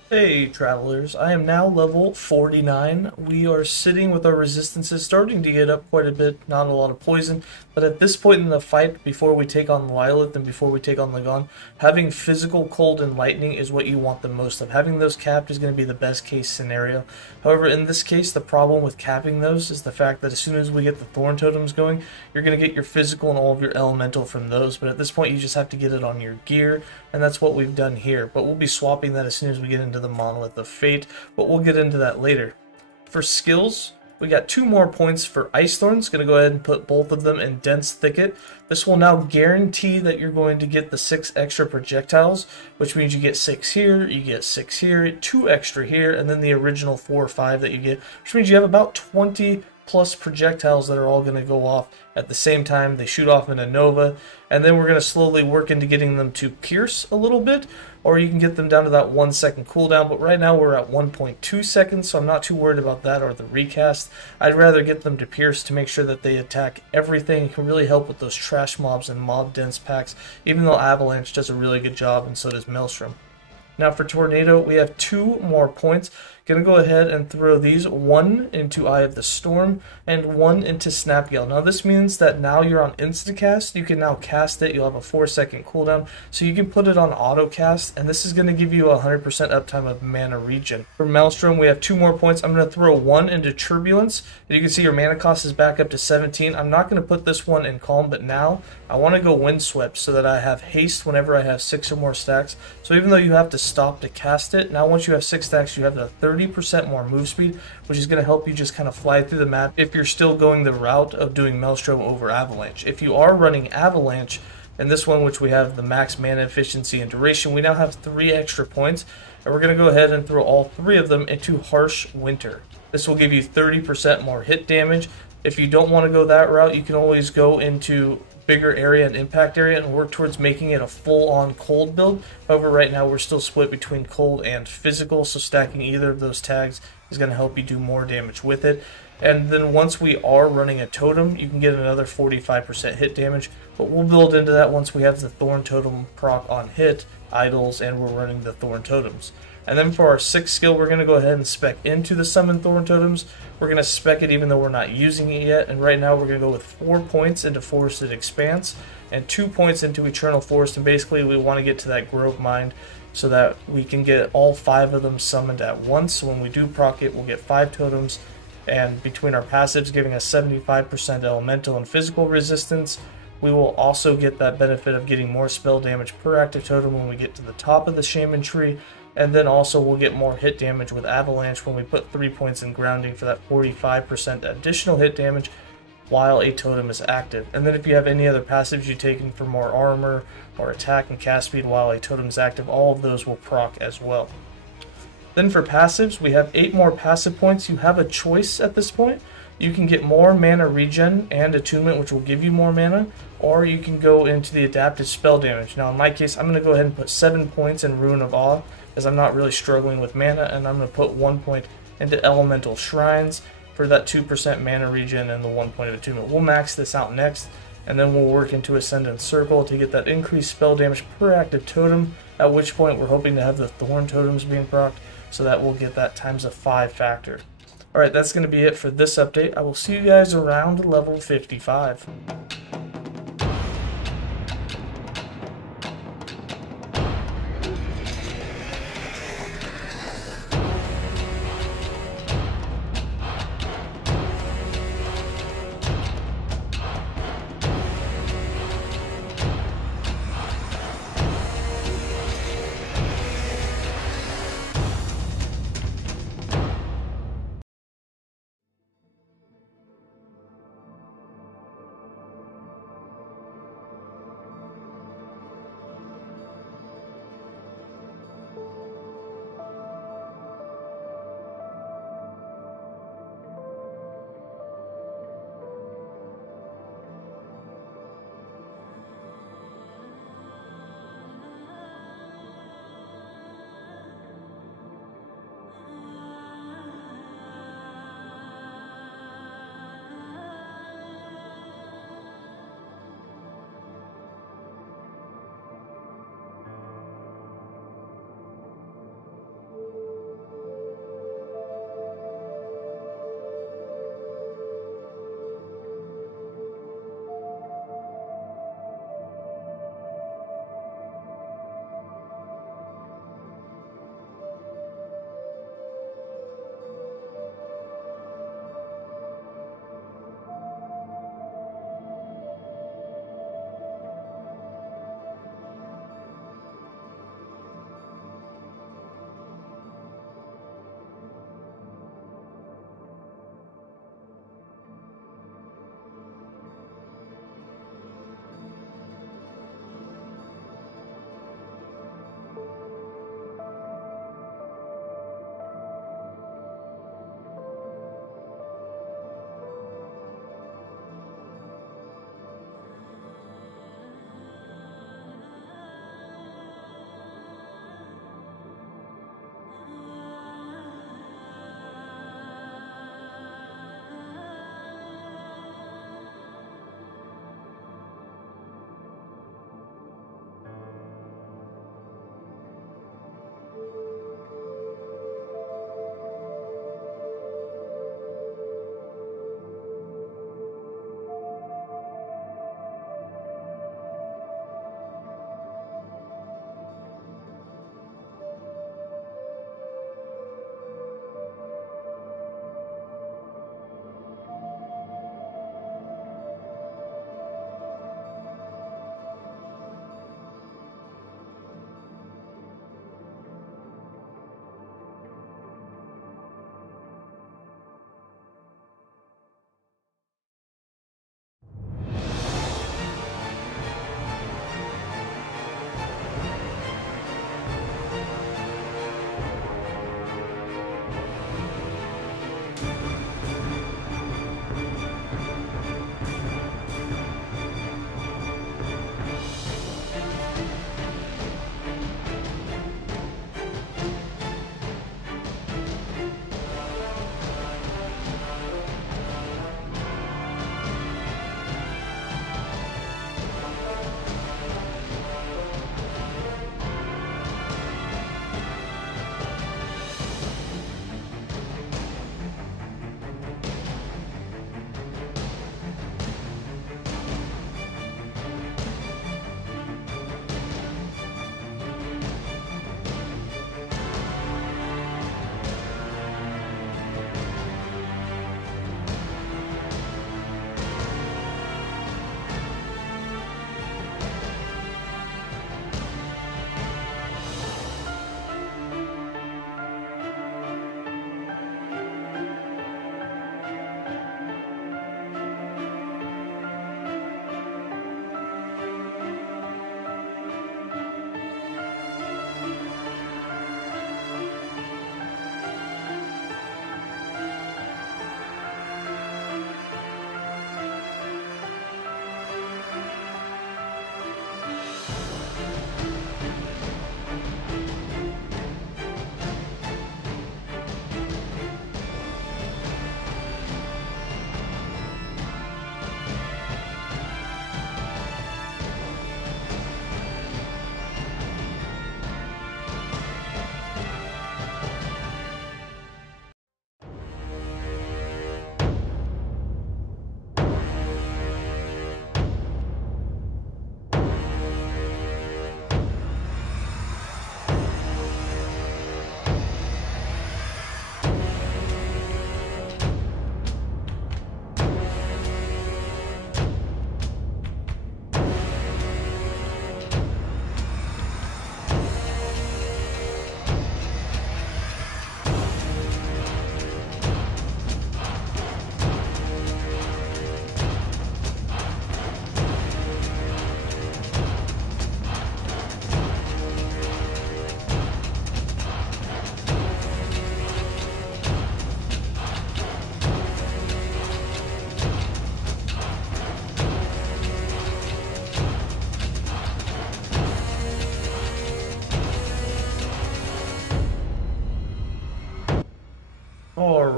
Hey travelers, I am now level 49. We are sitting with our resistances starting to get up quite a bit, not a lot of poison, but at this point in the fight, before we take on Lilith and before we take on Lagon, having physical cold and lightning is what you want the most of. Having those capped is going to be the best case scenario. However, in this case, the problem with capping those is the fact that as soon as we get the Thorn Totems going, you're going to get your physical and all of your elemental from those, but at this point you just have to get it on your gear, and that's what we've done here. But we'll be swapping that as soon as we get into the Monolith of Fate, but we'll get into that later. For skills, we got 2 more points for Ice Thorns. Going to go ahead and put both of them in Dense Thicket. This will now guarantee that you're going to get the 6 extra projectiles, which means you get 6 here, you get 6 here, 2 extra here, and then the original 4 or 5 that you get, which means you have about 20 plus projectiles that are all going to go off at the same time. They shoot off in a Nova, and then we're going to slowly work into getting them to pierce a little bit, or you can get them down to that 1 second cooldown, but right now we're at 1.2 seconds, so I'm not too worried about that or the recast. I'd rather get them to pierce to make sure that they attack everything. It can really help with those trash mobs and mob dense packs, even though Avalanche does a really good job, and so does Maelstrom. Now for Tornado, we have 2 more points. Gonna go ahead and throw these, 1 into Eye of the Storm and 1 into Snap Yell. Now this means that now you're on Instacast, you can now cast it, you'll have a 4 second cooldown, so you can put it on auto cast, and this is gonna give you 100% uptime of mana regen. For Maelstrom, we have 2 more points. I'm gonna throw 1 into Turbulence, and you can see your mana cost is back up to 17. I'm not gonna put this one in Calm, but now I wanna go Windswept so that I have haste whenever I have 6 or more stacks. So even though you have to stop to cast it, now once you have 6 stacks, you have the 30% more move speed, which is going to help you just kind of fly through the map if you're still going the route of doing Maelstrom over Avalanche. If you are running Avalanche, in this one, which we have the max mana efficiency and duration, we now have 3 extra points, and we're going to go ahead and throw all 3 of them into Harsh Winter. This will give you 30% more hit damage. If you don't want to go that route, you can always go into bigger area and impact area and work towards making it a full-on cold build. However, right now we're still split between cold and physical, so stacking either of those tags is going to help you do more damage with it. And then once we are running a totem, you can get another 45% hit damage, but we'll build into that once we have the Thorn Totem proc on hit, idols, and we're running the Thorn Totems. And then for our 6th skill, we're going to go ahead and spec into the Summon Thorn Totems. We're going to spec it even though we're not using it yet, and right now we're going to go with 4 points into Forested Expanse and 2 points into Eternal Forest, and basically we want to get to that Grove Mind so that we can get all 5 of them summoned at once. So when we do proc it, we'll get 5 totems, and between our passives giving us 75% elemental and physical resistance, we will also get that benefit of getting more spell damage per active totem when we get to the top of the Shaman tree, and then also we'll get more hit damage with Avalanche when we put 3 points in grounding for that 45% additional hit damage while a totem is active. And then if you have any other passives you've taken for more armor or attack and cast speed while a totem is active, all of those will proc as well. Then for passives, we have 8 more passive points. You have a choice at this point. You can get more mana regen and attunement, which will give you more mana, or you can go into the adaptive spell damage. Now in my case, I'm going to go ahead and put 7 points in Rune of Awe, as I'm not really struggling with mana, and I'm going to put 1 point into Elemental Shrines for that 2% mana regen and the 1 point of attunement. We'll max this out next, and then we'll work into Ascendant Circle to get that increased spell damage per active totem, at which point we're hoping to have the Thorn Totems being procced, so that we'll get that times a 5 factor. Alright, that's going to be it for this update. I will see you guys around level 55.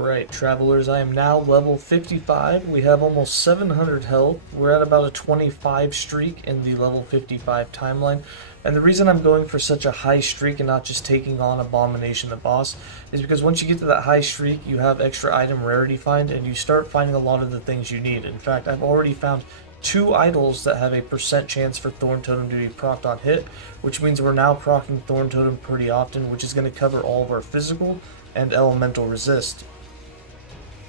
Alright, travelers, I am now level 55. We have almost 700 health. We're at about a 25 streak in the level 55 timeline. And the reason I'm going for such a high streak and not just taking on Abomination the boss is because once you get to that high streak, you have extra item rarity find and you start finding a lot of the things you need. In fact, I've already found 2 idols that have a % chance for Thorn Totem to be procced on hit, which means we're now proccing Thorn Totem pretty often, which is going to cover all of our physical and elemental resist.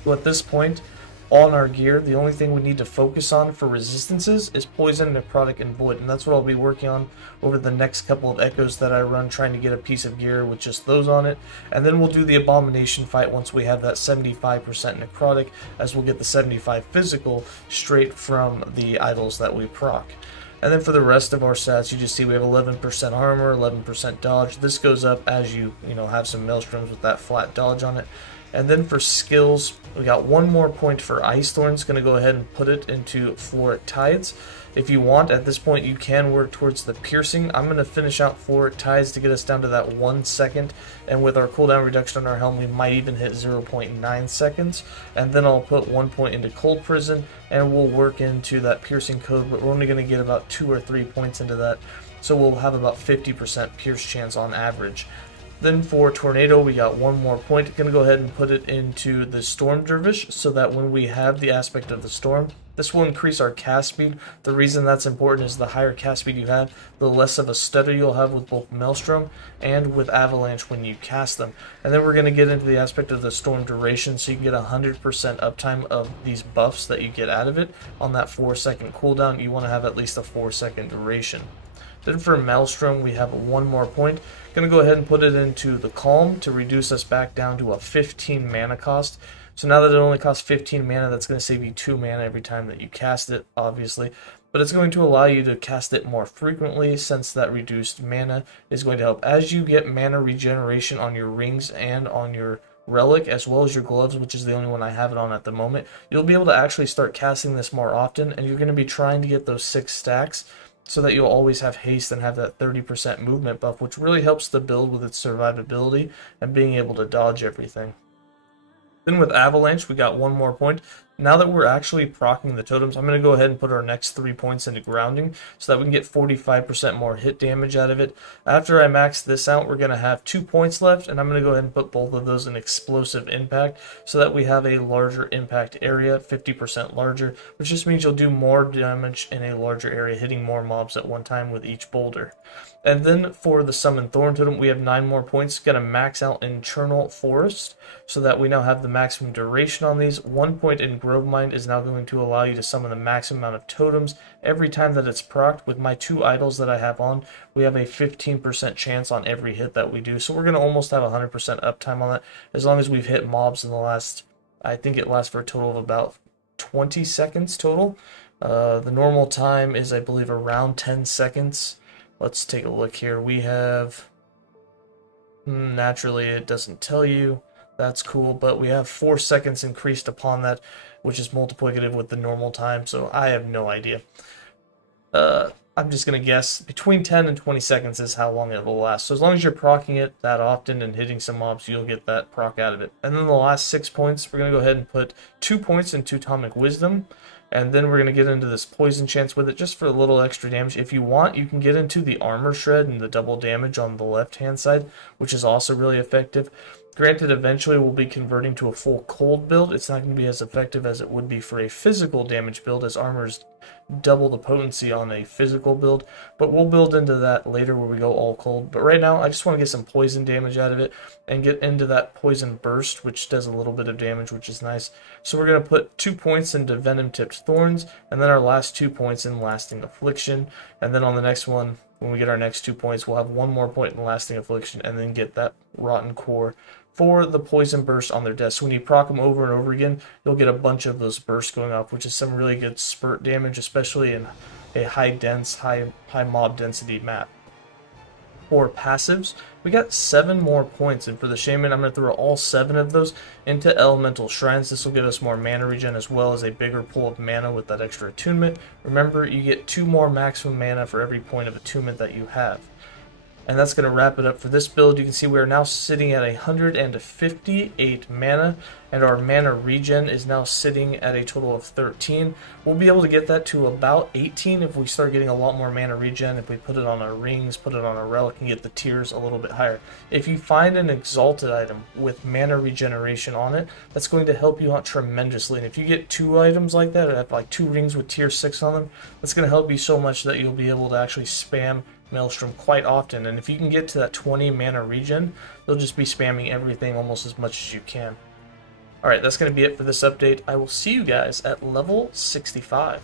So at this point, on our gear, the only thing we need to focus on for resistances is Poison, Necrotic, and Void, and that's what I'll be working on over the next couple of echoes that I run, trying to get a piece of gear with just those on it, and then we'll do the Abomination fight once we have that 75% Necrotic, as we'll get the 75 physical straight from the idols that we proc. And then for the rest of our stats, you just see we have 11% armor, 11% dodge. This goes up as you have some maelstroms with that flat dodge on it. And then for skills, we got 1 more point for Ice Thorns. Going to go ahead and put it into Floric Tides. If you want, at this point, you can work towards the Piercing. I'm going to finish out Floric Tides to get us down to that 1 second. And with our cooldown reduction on our helm, we might even hit 0.9 seconds. And then I'll put 1 point into Cold Prison, and we'll work into that Piercing code. But we're only going to get about 2 or 3 points into that. So we'll have about 50% Pierce chance on average. Then for Tornado, we got 1 more point. Going to go ahead and put it into the Storm Dervish so that when we have the aspect of the storm, this will increase our cast speed. The reason that's important is the higher cast speed you have, the less of a stutter you'll have with both Maelstrom and with Avalanche when you cast them. And then we're going to get into the aspect of the storm duration, so you can get 100% uptime of these buffs that you get out of it. On that 4-second cooldown, you want to have at least a 4-second duration. Then for Maelstrom, we have 1 more point. Going to go ahead and put it into the Calm to reduce us back down to a 15 mana cost. So now that it only costs 15 mana, that's going to save you 2 mana every time that you cast it, obviously. But it's going to allow you to cast it more frequently, since that reduced mana is going to help. As you get mana regeneration on your rings and on your relic, as well as your gloves, which is the only one I have it on at the moment, you'll be able to actually start casting this more often, and you're going to be trying to get those 6 stacks, so that you'll always have haste and have that 30% movement buff, which really helps the build with its survivability and being able to dodge everything. Then with Avalanche, we got 1 more point. Now that we're actually proccing the totems, I'm going to go ahead and put our next 3 points into grounding so that we can get 45% more hit damage out of it. After I max this out, we're going to have 2 points left, and I'm going to go ahead and put both of those in explosive impact so that we have a larger impact area, 50% larger, which just means you'll do more damage in a larger area, hitting more mobs at one time with each boulder. And then for the Summon Thorn Totem, we have 9 more points. Going to max out Infernal Forest so that we now have the maximum duration on these. 1 point in Grove Mind is now going to allow you to summon the maximum amount of totems every time that it's procced. With my 2 idols that I have on, we have a 15% chance on every hit that we do. So we're going to almost have 100% uptime on that as long as we've hit mobs in the last, I think it lasts for a total of about 20 seconds total. The normal time is, I believe, around 10 seconds. Let's take a look here. We have, naturally it doesn't tell you, that's cool, but we have 4 seconds increased upon that, which is multiplicative with the normal time, so I have no idea. I'm just going to guess between 10 and 20 seconds is how long it will last. So as long as you're proccing it that often and hitting some mobs, you'll get that proc out of it. And then the last 6 points, we're going to go ahead and put 2 points into Atomic Wisdom. And then we're going to get into this poison chance with it just for a little extra damage. If you want, you can get into the armor shred and the double damage on the left hand side, which is also really effective. Granted, eventually we'll be converting to a full cold build. It's not going to be as effective as it would be for a physical damage build, as armor's double the potency on a physical build, but we'll build into that later where we go all cold. But right now I just want to get some poison damage out of it and get into that poison burst, which does a little bit of damage, which is nice. So we're going to put 2 points into venom tipped thorns, and then our last 2 points in lasting affliction, and then on the next one, when we get our next 2 points, we'll have 1 more point in lasting affliction, and then get that rotten core for the poison burst on their death. So when you proc them over and over again, you'll get a bunch of those bursts going off, which is some really good spurt damage, especially in a high mob density map. For passives, we got 7 more points, and for the Shaman, I'm going to throw all 7 of those into Elemental Shrines. This will get us more mana regen as well as a bigger pool of mana with that extra attunement. Remember, you get 2 more maximum mana for every point of attunement that you have. And that's going to wrap it up for this build. You can see we are now sitting at 158 mana, and our mana regen is now sitting at a total of 13. We'll be able to get that to about 18 if we start getting a lot more mana regen, if we put it on our rings, put it on our relic, and get the tiers a little bit higher. If you find an exalted item with mana regeneration on it, that's going to help you out tremendously. And if you get 2 items like that, or have like 2 rings with tier 6 on them, that's going to help you so much that you'll be able to actually spam Maelstrom quite often. And if you can get to that 20 mana regen, you'll just be spamming everything almost as much as you can. Alright, that's going to be it for this update. I will see you guys at level 65.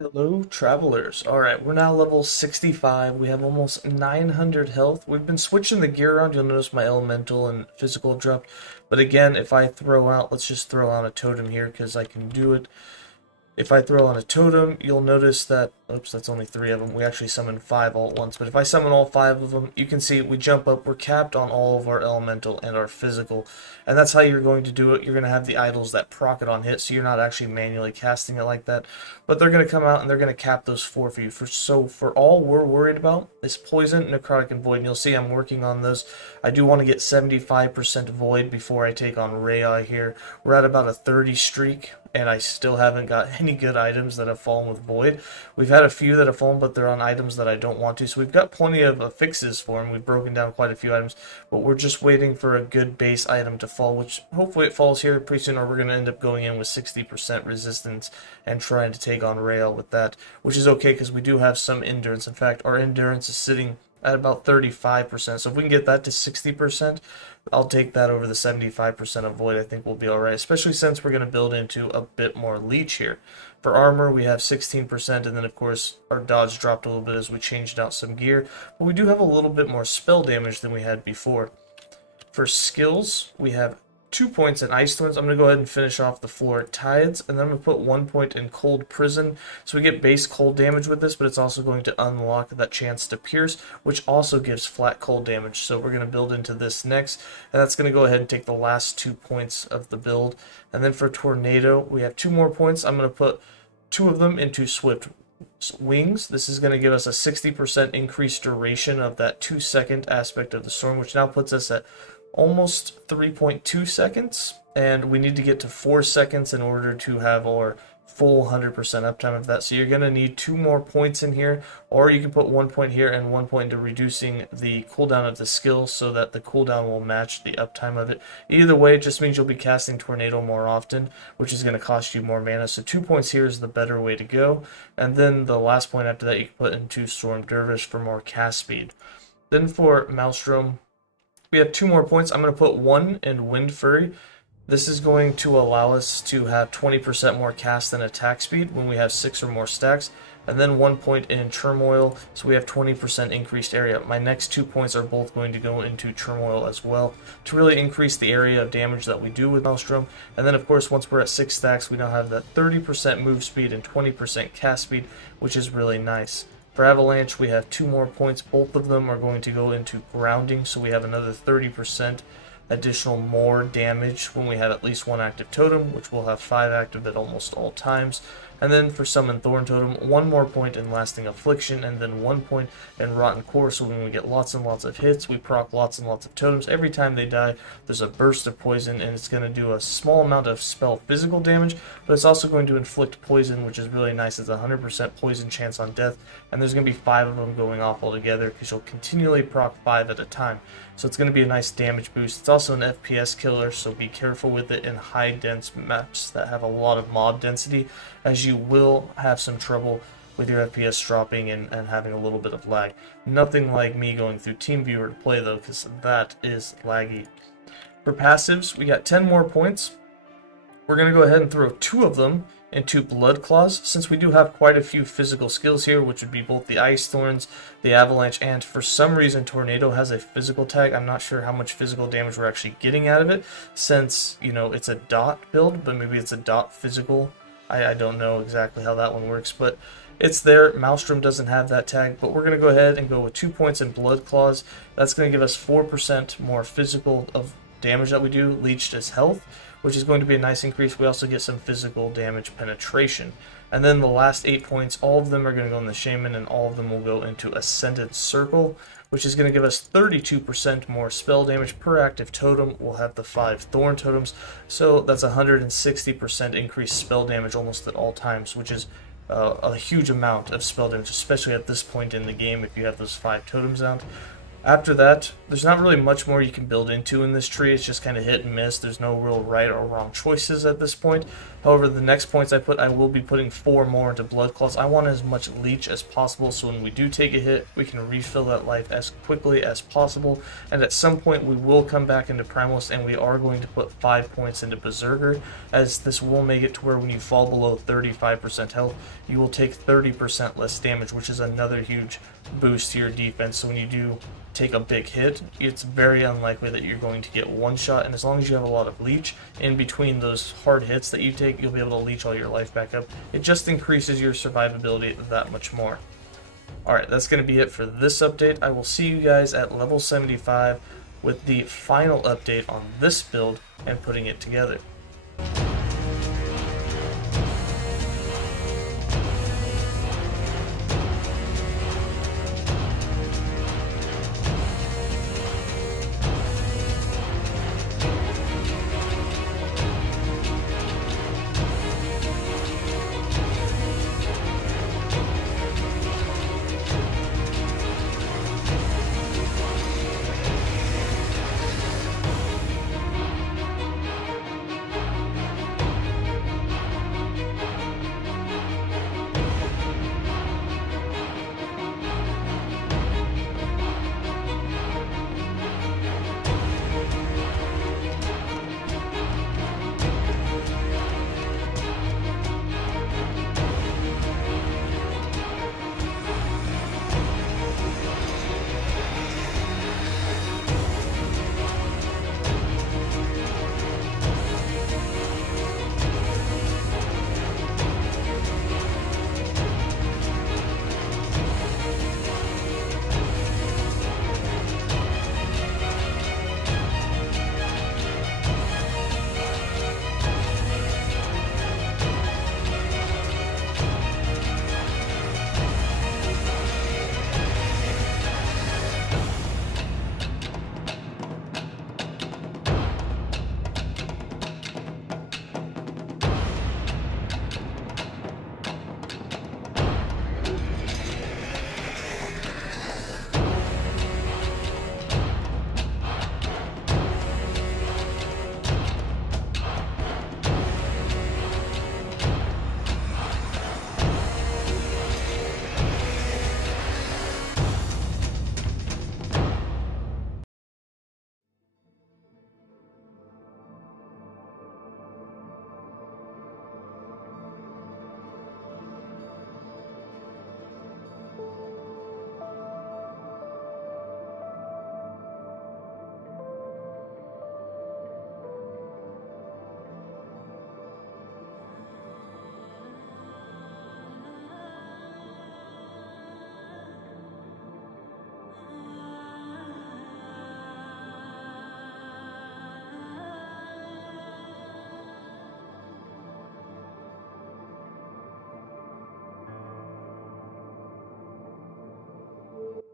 Hello, travelers. Alright, we're now level 65. We have almost 900 health. We've been switching the gear around. You'll notice my elemental and physical have dropped. But again, if I throw out, let's just throw out a totem here because I can do it. If I throw on a totem, you'll notice that, oops, that's only 3 of them. We actually summon 5 all at once. But if I summon all 5 of them, you can see we jump up. We're capped on all of our elemental and our physical. And that's how you're going to do it. You're going to have the idols that proc it on hit, so you're not actually manually casting it like that. But they're going to come out and they're going to cap those 4 for you. So for all we're worried about is poison, necrotic, and void. And you'll see I'm working on those. I do want to get 75% void before I take on Rhea here. We're at about a 30 streak, and I still haven't got any good items that have fallen with void. We've had a few that have fallen, but they're on items that I don't want to. So we've got plenty of fixes for them. We've broken down quite a few items, but we're just waiting for a good base item to fall, which hopefully it falls here pretty soon, or we're going to end up going in with 60% resistance and trying to take on Rail with that, which is okay because we do have some endurance. In fact, our endurance is sitting at about 35%. So if we can get that to 60%, I'll take that over the 75% of void. I think we'll be alright, especially since we're going to build into a bit more leech here. For armor, we have 16%, and then of course our dodge dropped a little bit as we changed out some gear. But we do have a little bit more spell damage than we had before. For skills, we have 2 points in Ice Thorns. I'm going to go ahead and finish off the floor Tides, and then I'm going to put 1 point in Cold Prison. So we get base cold damage with this, but it's also going to unlock that chance to pierce, which also gives flat cold damage. So we're going to build into this next, and that's going to go ahead and take the last 2 points of the build. And then for Tornado, we have 2 more points. I'm going to put 2 of them into Swift Wings. This is going to give us a 60% increased duration of that 2-second aspect of the storm, which now puts us at almost 3.2 seconds, and we need to get to 4 seconds in order to have our full 100% uptime of that. So you're going to need 2 more points in here, or you can put 1 point here and 1 point into reducing the cooldown of the skill so that the cooldown will match the uptime of it. Either way, it just means you'll be casting Tornado more often, which is going to cost you more mana. So 2 points here is the better way to go, and then the last point after that you can put into Storm Dervish for more cast speed. Then for Maelstrom, we have 2 more points. I'm going to put 1 in Wind Fury. This is going to allow us to have 20% more cast and attack speed when we have 6 or more stacks. And then 1 point in Turmoil, so we have 20% increased area. My next 2 points are both going to go into Turmoil as well to really increase the area of damage that we do with Maelstrom. And then of course once we're at 6 stacks, we now have that 30% move speed and 20% cast speed, which is really nice. For Avalanche, we have 2 more points. Both of them are going to go into grounding, so we have another 30% additional more damage when we have at least 1 active totem, which we'll have 5 active at almost all times. And then for Summon Thorn Totem, 1 more point in Lasting Affliction, and then 1 point in Rotten Core, so when we get lots and lots of hits, we proc lots and lots of totems. Every time they die, there's a burst of poison, and it's going to do a small amount of spell physical damage, but it's also going to inflict poison, which is really nice. It's a 100% poison chance on death, and there's going to be 5 of them going off altogether, because you'll continually proc 5 at a time. So it's going to be a nice damage boost. It's also an FPS killer, so be careful with it in high dense maps that have a lot of mob density, as you will have some trouble with your FPS dropping and having a little bit of lag. Nothing like me going through TeamViewer to play though, because that is laggy. For passives, we got 10 more points. We're going to go ahead and throw 2 of them into Blood Claws, since we do have quite a few physical skills here, which would be both the Ice Thorns, the Avalanche, and for some reason Tornado has a physical tag. I'm not sure how much physical damage we're actually getting out of it, since, you know, it's a dot build, but maybe it's a dot physical. I don't know exactly how that one works, but it's there. Maelstrom doesn't have that tag, but we're going to go ahead and go with 2 points in Blood Claws. That's going to give us 4% more physical of damage that we do, leached as health, which is going to be a nice increase. We also get some physical damage penetration. And then the last 8 points, all of them are going to go in the Shaman, and all of them will go into Ascended Circle, which is going to give us 32% more spell damage per active totem. We'll have the 5 Thorn Totems, so that's 160% increased spell damage almost at all times, which is a huge amount of spell damage, especially at this point in the game if you have those 5 totems out. After that, there's not really much more you can build into in this tree. It's just kind of hit and miss. There's no real right or wrong choices at this point. However, the next points I will be putting 4 more into Blood Claws. I want as much leech as possible, so when we do take a hit, we can refill that life as quickly as possible. And at some point, we will come back into Primalist, and we are going to put 5 points into Berserker, as this will make it to where when you fall below 35% health, you will take 30% less damage, which is another huge boost to your defense, so when you do take a big hit, it's very unlikely that you're going to get one shot, and as long as you have a lot of leech in between those hard hits that you take, you'll be able to leech all your life back up. It just increases your survivability that much more. Alright, that's going to be it for this update. I will see you guys at level 75 with the final update on this build and putting it together.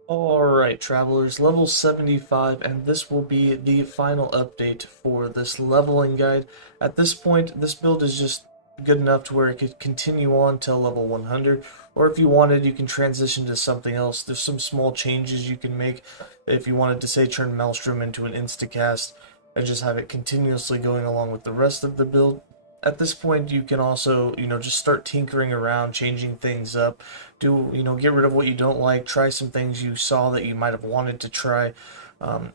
Alright, travelers, level 75, and this will be the final update for this leveling guide. At this point, this build is just good enough to where it could continue on till level 100, or if you wanted, you can transition to something else. There's some small changes you can make if you wanted to, say, turn Maelstrom into an instacast and just have it continuously going along with the rest of the build. At this point, you can also, just start tinkering around, changing things up, get rid of what you don't like, try some things you saw that you might have wanted to try.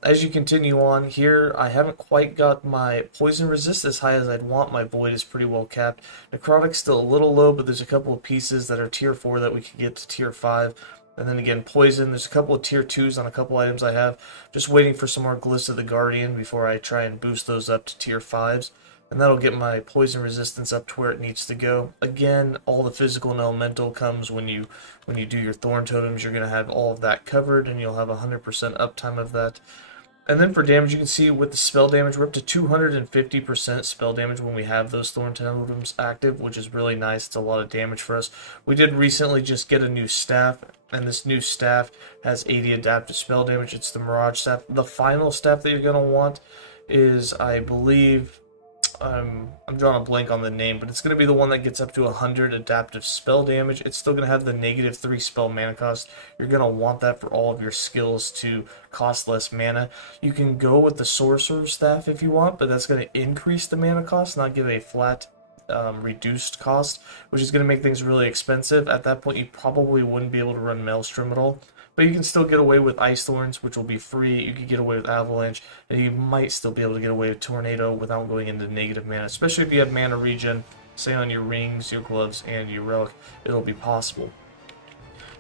As you continue on here, I haven't quite got my poison resist as high as I'd want. My void is pretty well capped. Necrotic's still a little low, but there's a couple of pieces that are tier 4 that we could get to tier 5. And then again, poison, there's a couple of tier 2s on a couple items I have. Just waiting for some more Glyphs of the Guardian before I try and boost those up to tier 5s. And that'll get my poison resistance up to where it needs to go. Again, all the physical and elemental comes when you do your thorn totems. You're going to have all of that covered, and you'll have 100% uptime of that. And then for damage, you can see with the spell damage, we're up to 250% spell damage when we have those thorn totems active, which is really nice. It's a lot of damage for us. We did recently just get a new staff, and this new staff has 80 adaptive spell damage. It's the Mirage staff. The final staff that you're going to want is, I believe... I'm drawing a blank on the name, but it's going to be the one that gets up to 100 adaptive spell damage. It's still going to have the -3 spell mana cost. You're going to want that for all of your skills to cost less mana. You can go with the Sorcerer's Staff if you want, but that's going to increase the mana cost, not give a flat reduced cost, which is going to make things really expensive. At that point, you probably wouldn't be able to run Maelstrom at all. But you can still get away with Ice Thorns, which will be free. You can get away with Avalanche, and you might still be able to get away with Tornado without going into negative mana. Especially if you have mana regen, say on your rings, your gloves, and your relic, it'll be possible.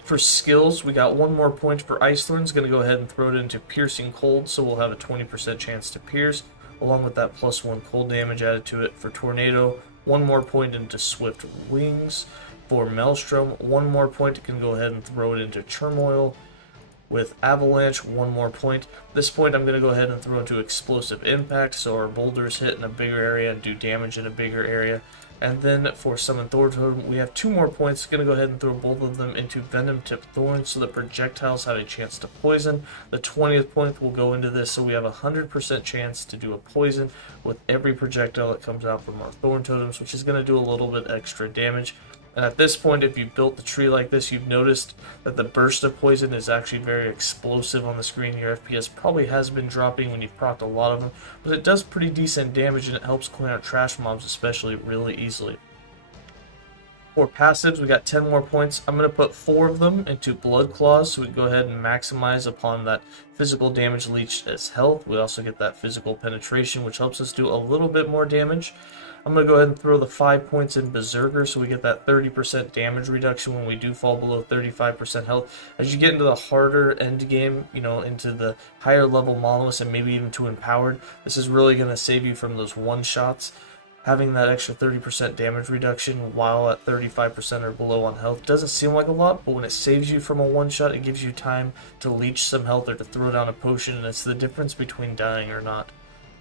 For skills, we got 1 more point for Ice Thorns. Going to go ahead and throw it into Piercing Cold, so we'll have a 20% chance to pierce, along with that +1 cold damage added to it. For Tornado, 1 more point into Swift Wings. For Maelstrom, 1 more point. It can go ahead and throw it into Turmoil. With Avalanche, 1 more point. This point I'm going to go ahead and throw into Explosive Impact, so our boulders hit in a bigger area and do damage in a bigger area. And then for Summon Thorn Totem, we have 2 more points. Going to go ahead and throw both of them into Venom Tip Thorns so that projectiles have a chance to poison. The 20th point will go into this, so we have a 100% chance to do a poison with every projectile that comes out from our Thorn Totems, which is going to do a little bit extra damage. And at this point, if you built the tree like this, you've noticed that the burst of poison is actually very explosive on the screen. Your FPS probably has been dropping when you've procced a lot of them, but it does pretty decent damage and it helps clean out trash mobs especially really easily. For passives, we got 10 more points. I'm going to put 4 of them into Blood Claws, so we can go ahead and maximize upon that physical damage leech as health. We also get that physical penetration, which helps us do a little bit more damage. I'm going to go ahead and throw the 5 points in Berserker, so we get that 30% damage reduction when we do fall below 35% health. As you get into the harder end game, you know, into the higher level Monoliths and maybe even to Empowered, this is really going to save you from those one-shots. Having that extra 30% damage reduction while at 35% or below on health doesn't seem like a lot, but when it saves you from a one-shot, it gives you time to leech some health or to throw down a potion, and it's the difference between dying or not.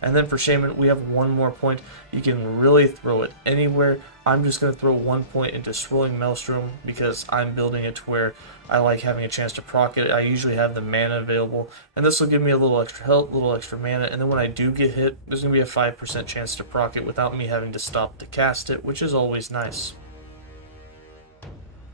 And then for Shaman, we have 1 more point. You can really throw it anywhere. I'm just going to throw 1 point into Swirling Maelstrom because I'm building it to where I like having a chance to proc it. I usually have the mana available, and this will give me a little extra health, a little extra mana, and then when I do get hit, there's going to be a 5% chance to proc it without me having to stop to cast it, which is always nice.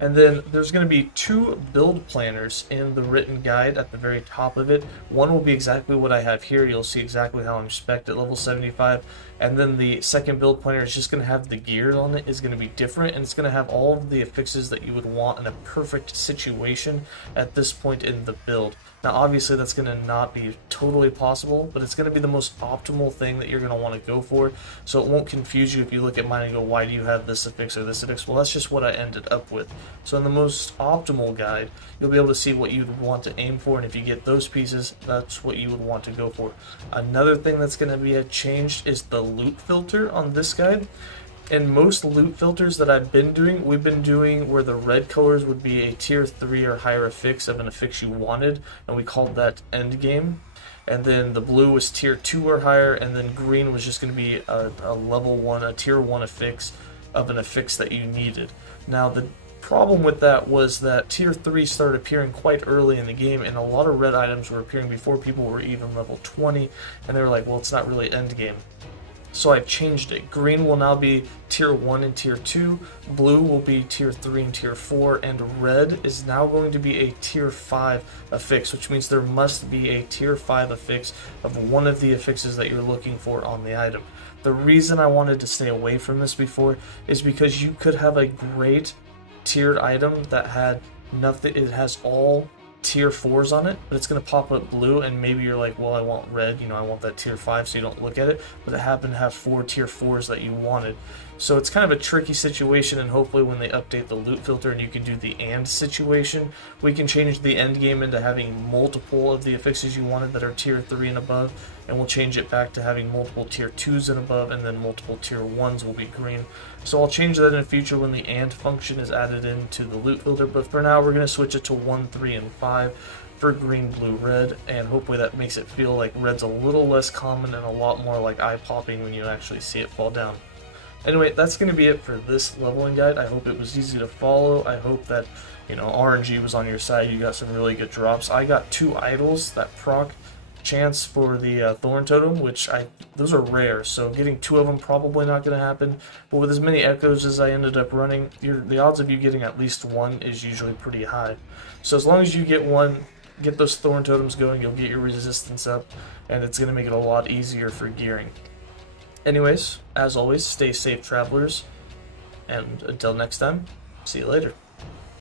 And then there's going to be 2 build planners in the written guide at the very top of it. One will be exactly what I have here. You'll see exactly how I'm spec'd at level 75. And then the second build planner is just going to have the gear on it. Is going to be different, and it's going to have all of the affixes that you would want in a perfect situation at this point in the build. Now obviously that's going to not be totally possible, but it's going to be the most optimal thing that you're going to want to go for, so it won't confuse you if you look at mine and go, why do you have this affix or this affix? Well, that's just what I ended up with. So in the most optimal guide, you'll be able to see what you'd want to aim for, and if you get those pieces, that's what you would want to go for. Another thing that's going to be changed is the loot filter on this guide. In most loot filters that I've been doing, we've been doing where the red colors would be a tier 3 or higher affix of an affix you wanted, and we called that endgame. And then the blue was tier 2 or higher, and then green was just going to be a level 1, a tier 1 affix of an affix that you needed. Now the problem with that was that tier 3 started appearing quite early in the game, and a lot of red items were appearing before people were even level 20, and they were like, well, it's not really endgame. So I've changed it. Green will now be tier 1 and tier 2, blue will be tier 3 and tier 4, and red is now going to be a tier 5 affix, which means there must be a tier 5 affix of one of the affixes that you're looking for on the item. The reason I wanted to stay away from this before is because you could have a great tiered item that had nothing, it has all tier 4s on it, but it's going to pop up blue, and maybe you're like, well, I want red, you know, I want that tier 5, so you don't look at it, but it happened to have 4 tier 4s that you wanted. So it's kind of a tricky situation, and hopefully when they update the loot filter and you can do the and situation, we can change the end game into having multiple of the affixes you wanted that are tier 3 and above, and we'll change it back to having multiple tier 2s and above, and then multiple tier 1s will be green. So I'll change that in the future when the and function is added into the loot filter, but for now we're going to switch it to 1, 3, and 5 for green, blue, red, and hopefully that makes it feel like red's a little less common and a lot more like eye-popping when you actually see it fall down. Anyway, that's going to be it for this leveling guide. I hope it was easy to follow. I hope that, you know, RNG was on your side. You got some really good drops. I got 2 idols that proc chance for the Thorn Totem, which those are rare, so getting 2 of them probably not going to happen. But with as many echoes as I ended up running, the odds of you getting at least 1 is usually pretty high. So as long as you get 1, get those Thorn Totems going, you'll get your resistance up, and it's going to make it a lot easier for gearing. Anyways, as always, stay safe, travelers, and until next time, see you later.